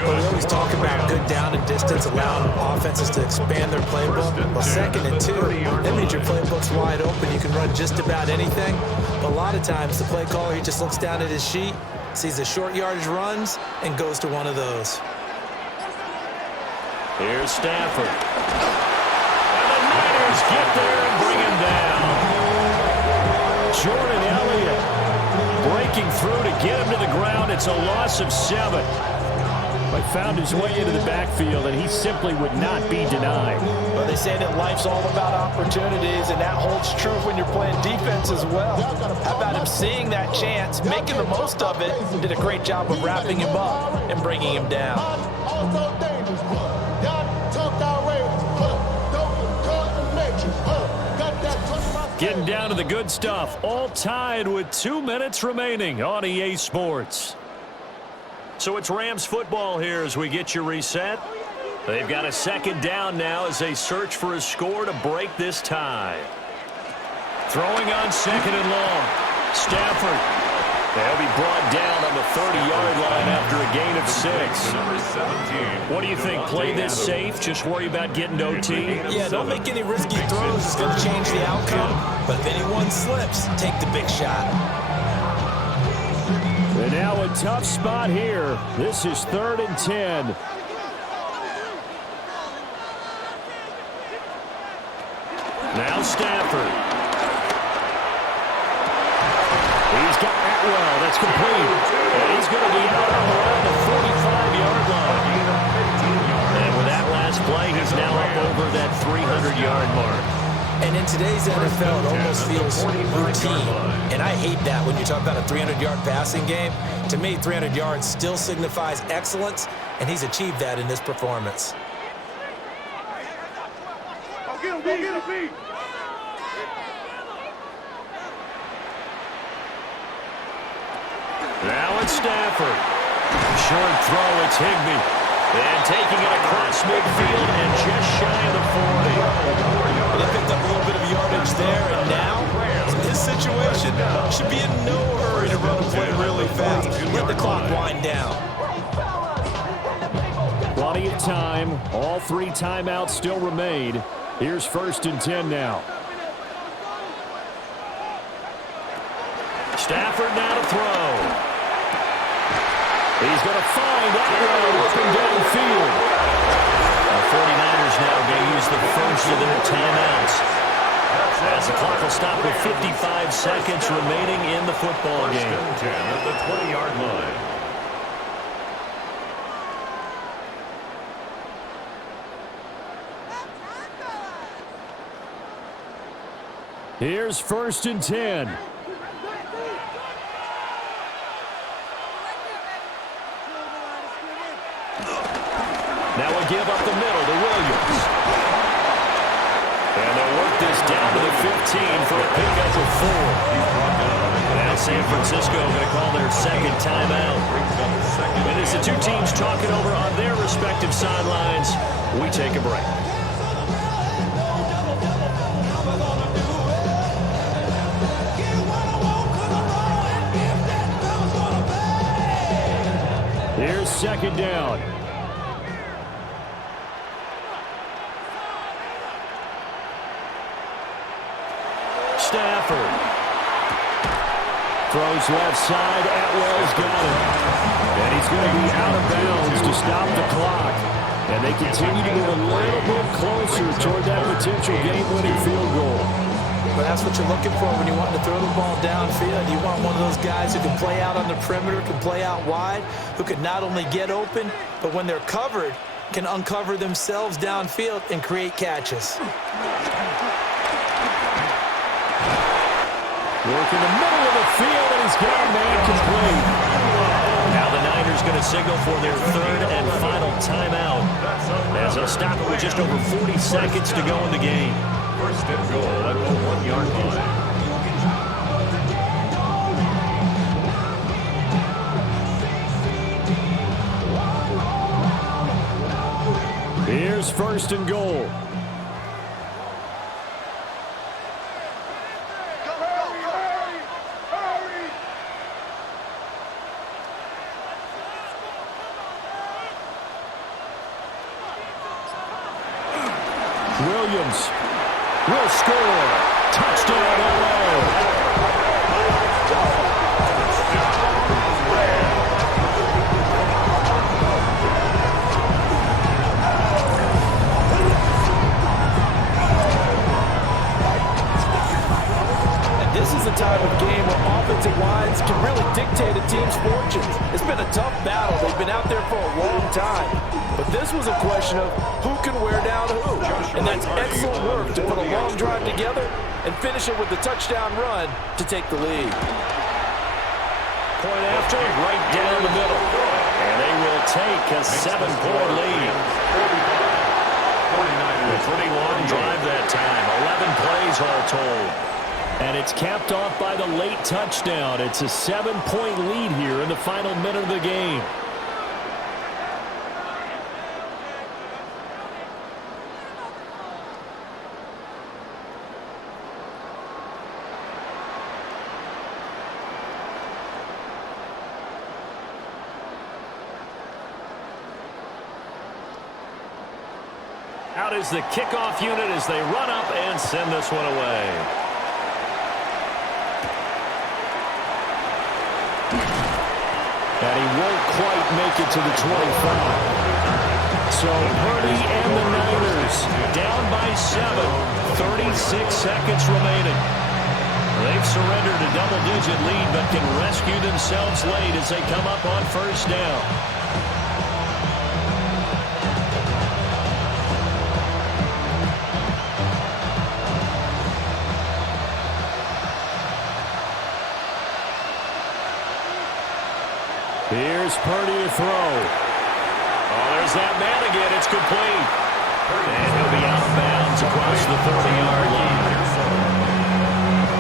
Well, we always talk about good down and distance, allowing offenses to expand their playbook. Well, 2nd and 2, that means your playbook's wide open. You can run just about anything. But a lot of times, the play caller, he just looks down at his sheet, sees the short yardage runs, and goes to one of those. Here's Stafford. And the Niners get there and bring him down. Jordan Elliott breaking through to get him to the ground. It's a loss of 7. But found his way into the backfield, and he simply would not be denied. Well, they say that life's all about opportunities, and that holds true when you're playing defense as well. How about him seeing that chance, making the most of it, and did a great job of wrapping him up and bringing him down. Getting down to the good stuff, all tied with 2 minutes remaining on EA Sports. So it's Rams football here as we get you reset. They've got a second down now as they search for a score to break this tie. Throwing on second and long. Stafford. They'll be brought down on the 30-yard line after a gain of 6. What do you think? Play this safe? Just worry about getting to OT? Yeah, don't make any risky throws. It's going to change the outcome. But if anyone slips, take the big shot. And now a tough spot here. This is 3rd and 10. Now Stafford. He's got Atwell. That's complete. And he's going to be out around the 45-yard line. And with that last play, he's now up over that 300-yard mark. And in today's NFL, it almost feels routine. And I hate that when you talk about a 300-yard passing game. To me, 300 yards still signifies excellence, and he's achieved that in this performance. Go get him, Now it's Stafford. Short throw, it's Higbee. And taking it across midfield and just shy of the 40. They picked up a little bit of yardage there, and now, in this situation, should be in no hurry to run a play really fast. Let the clock wind down. Plenty of time. All 3 timeouts still remain. Here's 1st and 10 now. Stafford now to throw. He's going to find Atwell open downfield. The 49ers now going to use the first of their timeouts. As the clock will stop with 55 seconds remaining in the football game. 10 at the 20-yard line. Here's 1st and 10. Now we'll give up the middle to Williams. And they'll work this down to the 15 for a pickup of 4. Now San Francisco going to call their second timeout. And as the two teams talking over on their respective sidelines, we take a break. Here's second down. Stafford throws left side. Atwell's got it. And he's going to be out of bounds to stop the clock. And they continue to get a little bit closer toward that potential game-winning field goal. But that's what you're looking for when you want to throw the ball downfield. You want one of those guys who can play out on the perimeter, can play out wide, who can not only get open, but when they're covered, can uncover themselves downfield and create catches. Work in the middle of the field, and he's got a man complete. Now the Niners going to signal for their third and final timeout, as they'll stop it with just over 40 seconds to go in the game. First and goal at the 1-yard line. Here's first and goal. Williams will score. Touchdown, LA. This is the type of game where offensive lines can really dictate a team's fortunes. It's been a tough battle. They've been out there for a long time. But this was a question of who can wear down who. And that's excellent work to put a long drive together and finish it with the touchdown run to take the lead. Point after, right down the middle. And they will take a 7-point lead. A pretty long drive that time. 11 plays all told. And it's capped off by the late touchdown. It's a 7-point lead here in the final minute of the game. Out is the kickoff unit as they run up and send this one away. And he won't quite make it to the 25. So Purdy and the Niners down by 7. 36 seconds remaining. They've surrendered a double-digit lead but can rescue themselves late as they come up on first down. Here's Purdy to throw. Oh, there's that man again. It's complete. And he'll be out of bounds across the 30-yard line.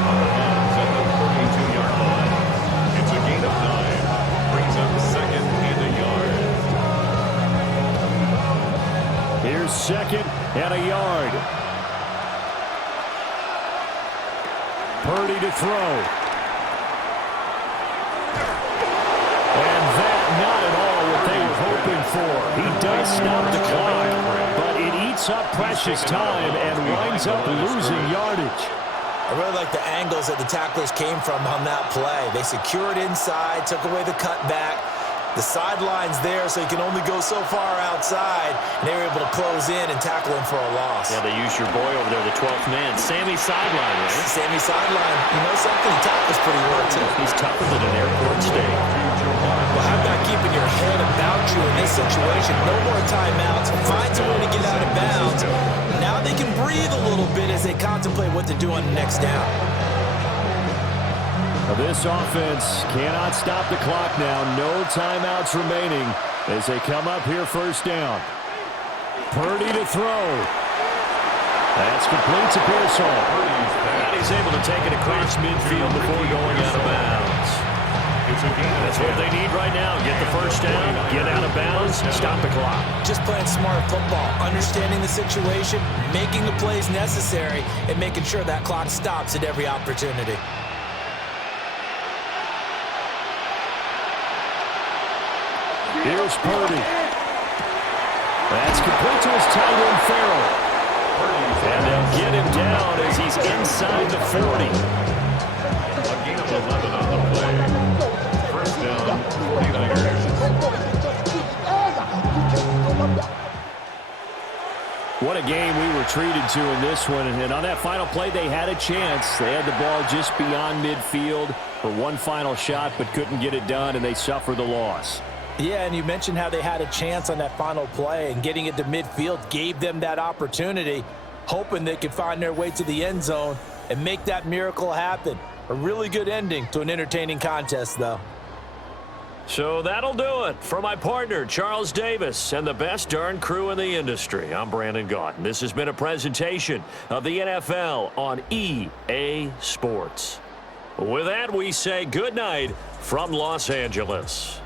On the bounds at the 32-yard line. It's a gain of 9. Brings up second and a yard. Here's second and a yard. Purdy to throw. Not at all what they were hoping for. He does stop the clock, but it eats up precious time and winds up losing yardage. I really like the angles that the tacklers came from on that play. They secured inside, took away the cutback. The sideline's there, so he can only go so far outside, and they were able to close in and tackle him for a loss. Yeah, they used your boy over there, the 12th man, Sammy Sideline, right? Sammy Sideline. You know something? He tackles pretty well, too. He's tougher than an airport steak. Well, how about keeping your head about you in this situation? No more timeouts. Finds a way to get out of bounds. Now they can breathe a little bit as they contemplate what to do on the next down. This offense cannot stop the clock now. No timeouts remaining as they come up here first down. Purdy to throw. That's complete to Pearsall. And he's able to take it across midfield before going out of bounds. That's what they need right now. Get the first down, get out of bounds, stop the clock. Just playing smart football, understanding the situation, making the plays necessary, and making sure that clock stops at every opportunity. Here's Purdy. That's complete to his tight end, Farrell. And they'll get him down as he's inside the 40. A gain of 11 on the play. First down, 49ers. What a game we were treated to in this one. And on that final play, they had a chance. They had the ball just beyond midfield for one final shot, but couldn't get it done, and they suffer the loss. Yeah, and you mentioned how they had a chance on that final play, and getting it to midfield gave them that opportunity, hoping they could find their way to the end zone and make that miracle happen. A really good ending to an entertaining contest, though. So that'll do it for my partner, Charles Davis, and the best darn crew in the industry. I'm Brandon Gaudin. This has been a presentation of the NFL on EA Sports. With that, we say good night from Los Angeles.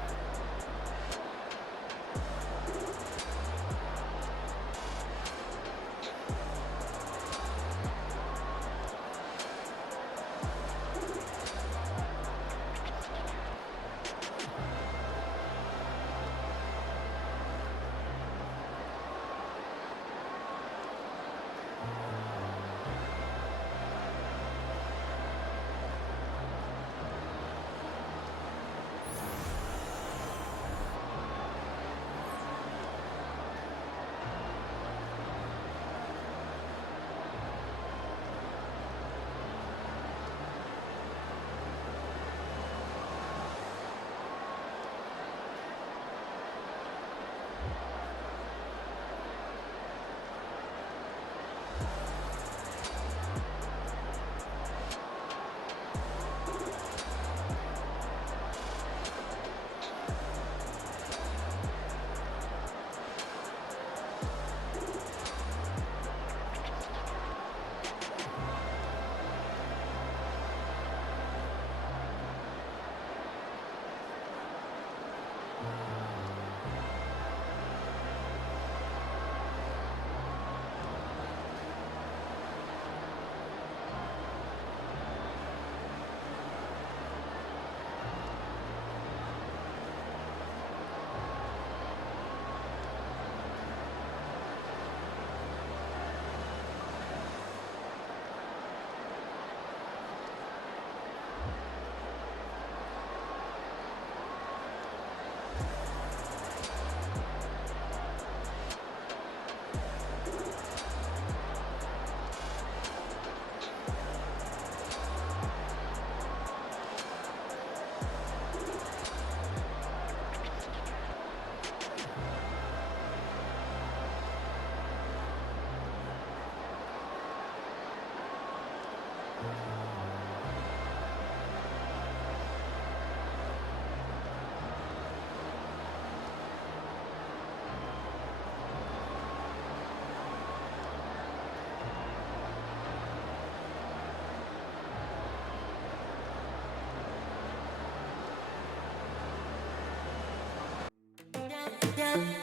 Yeah.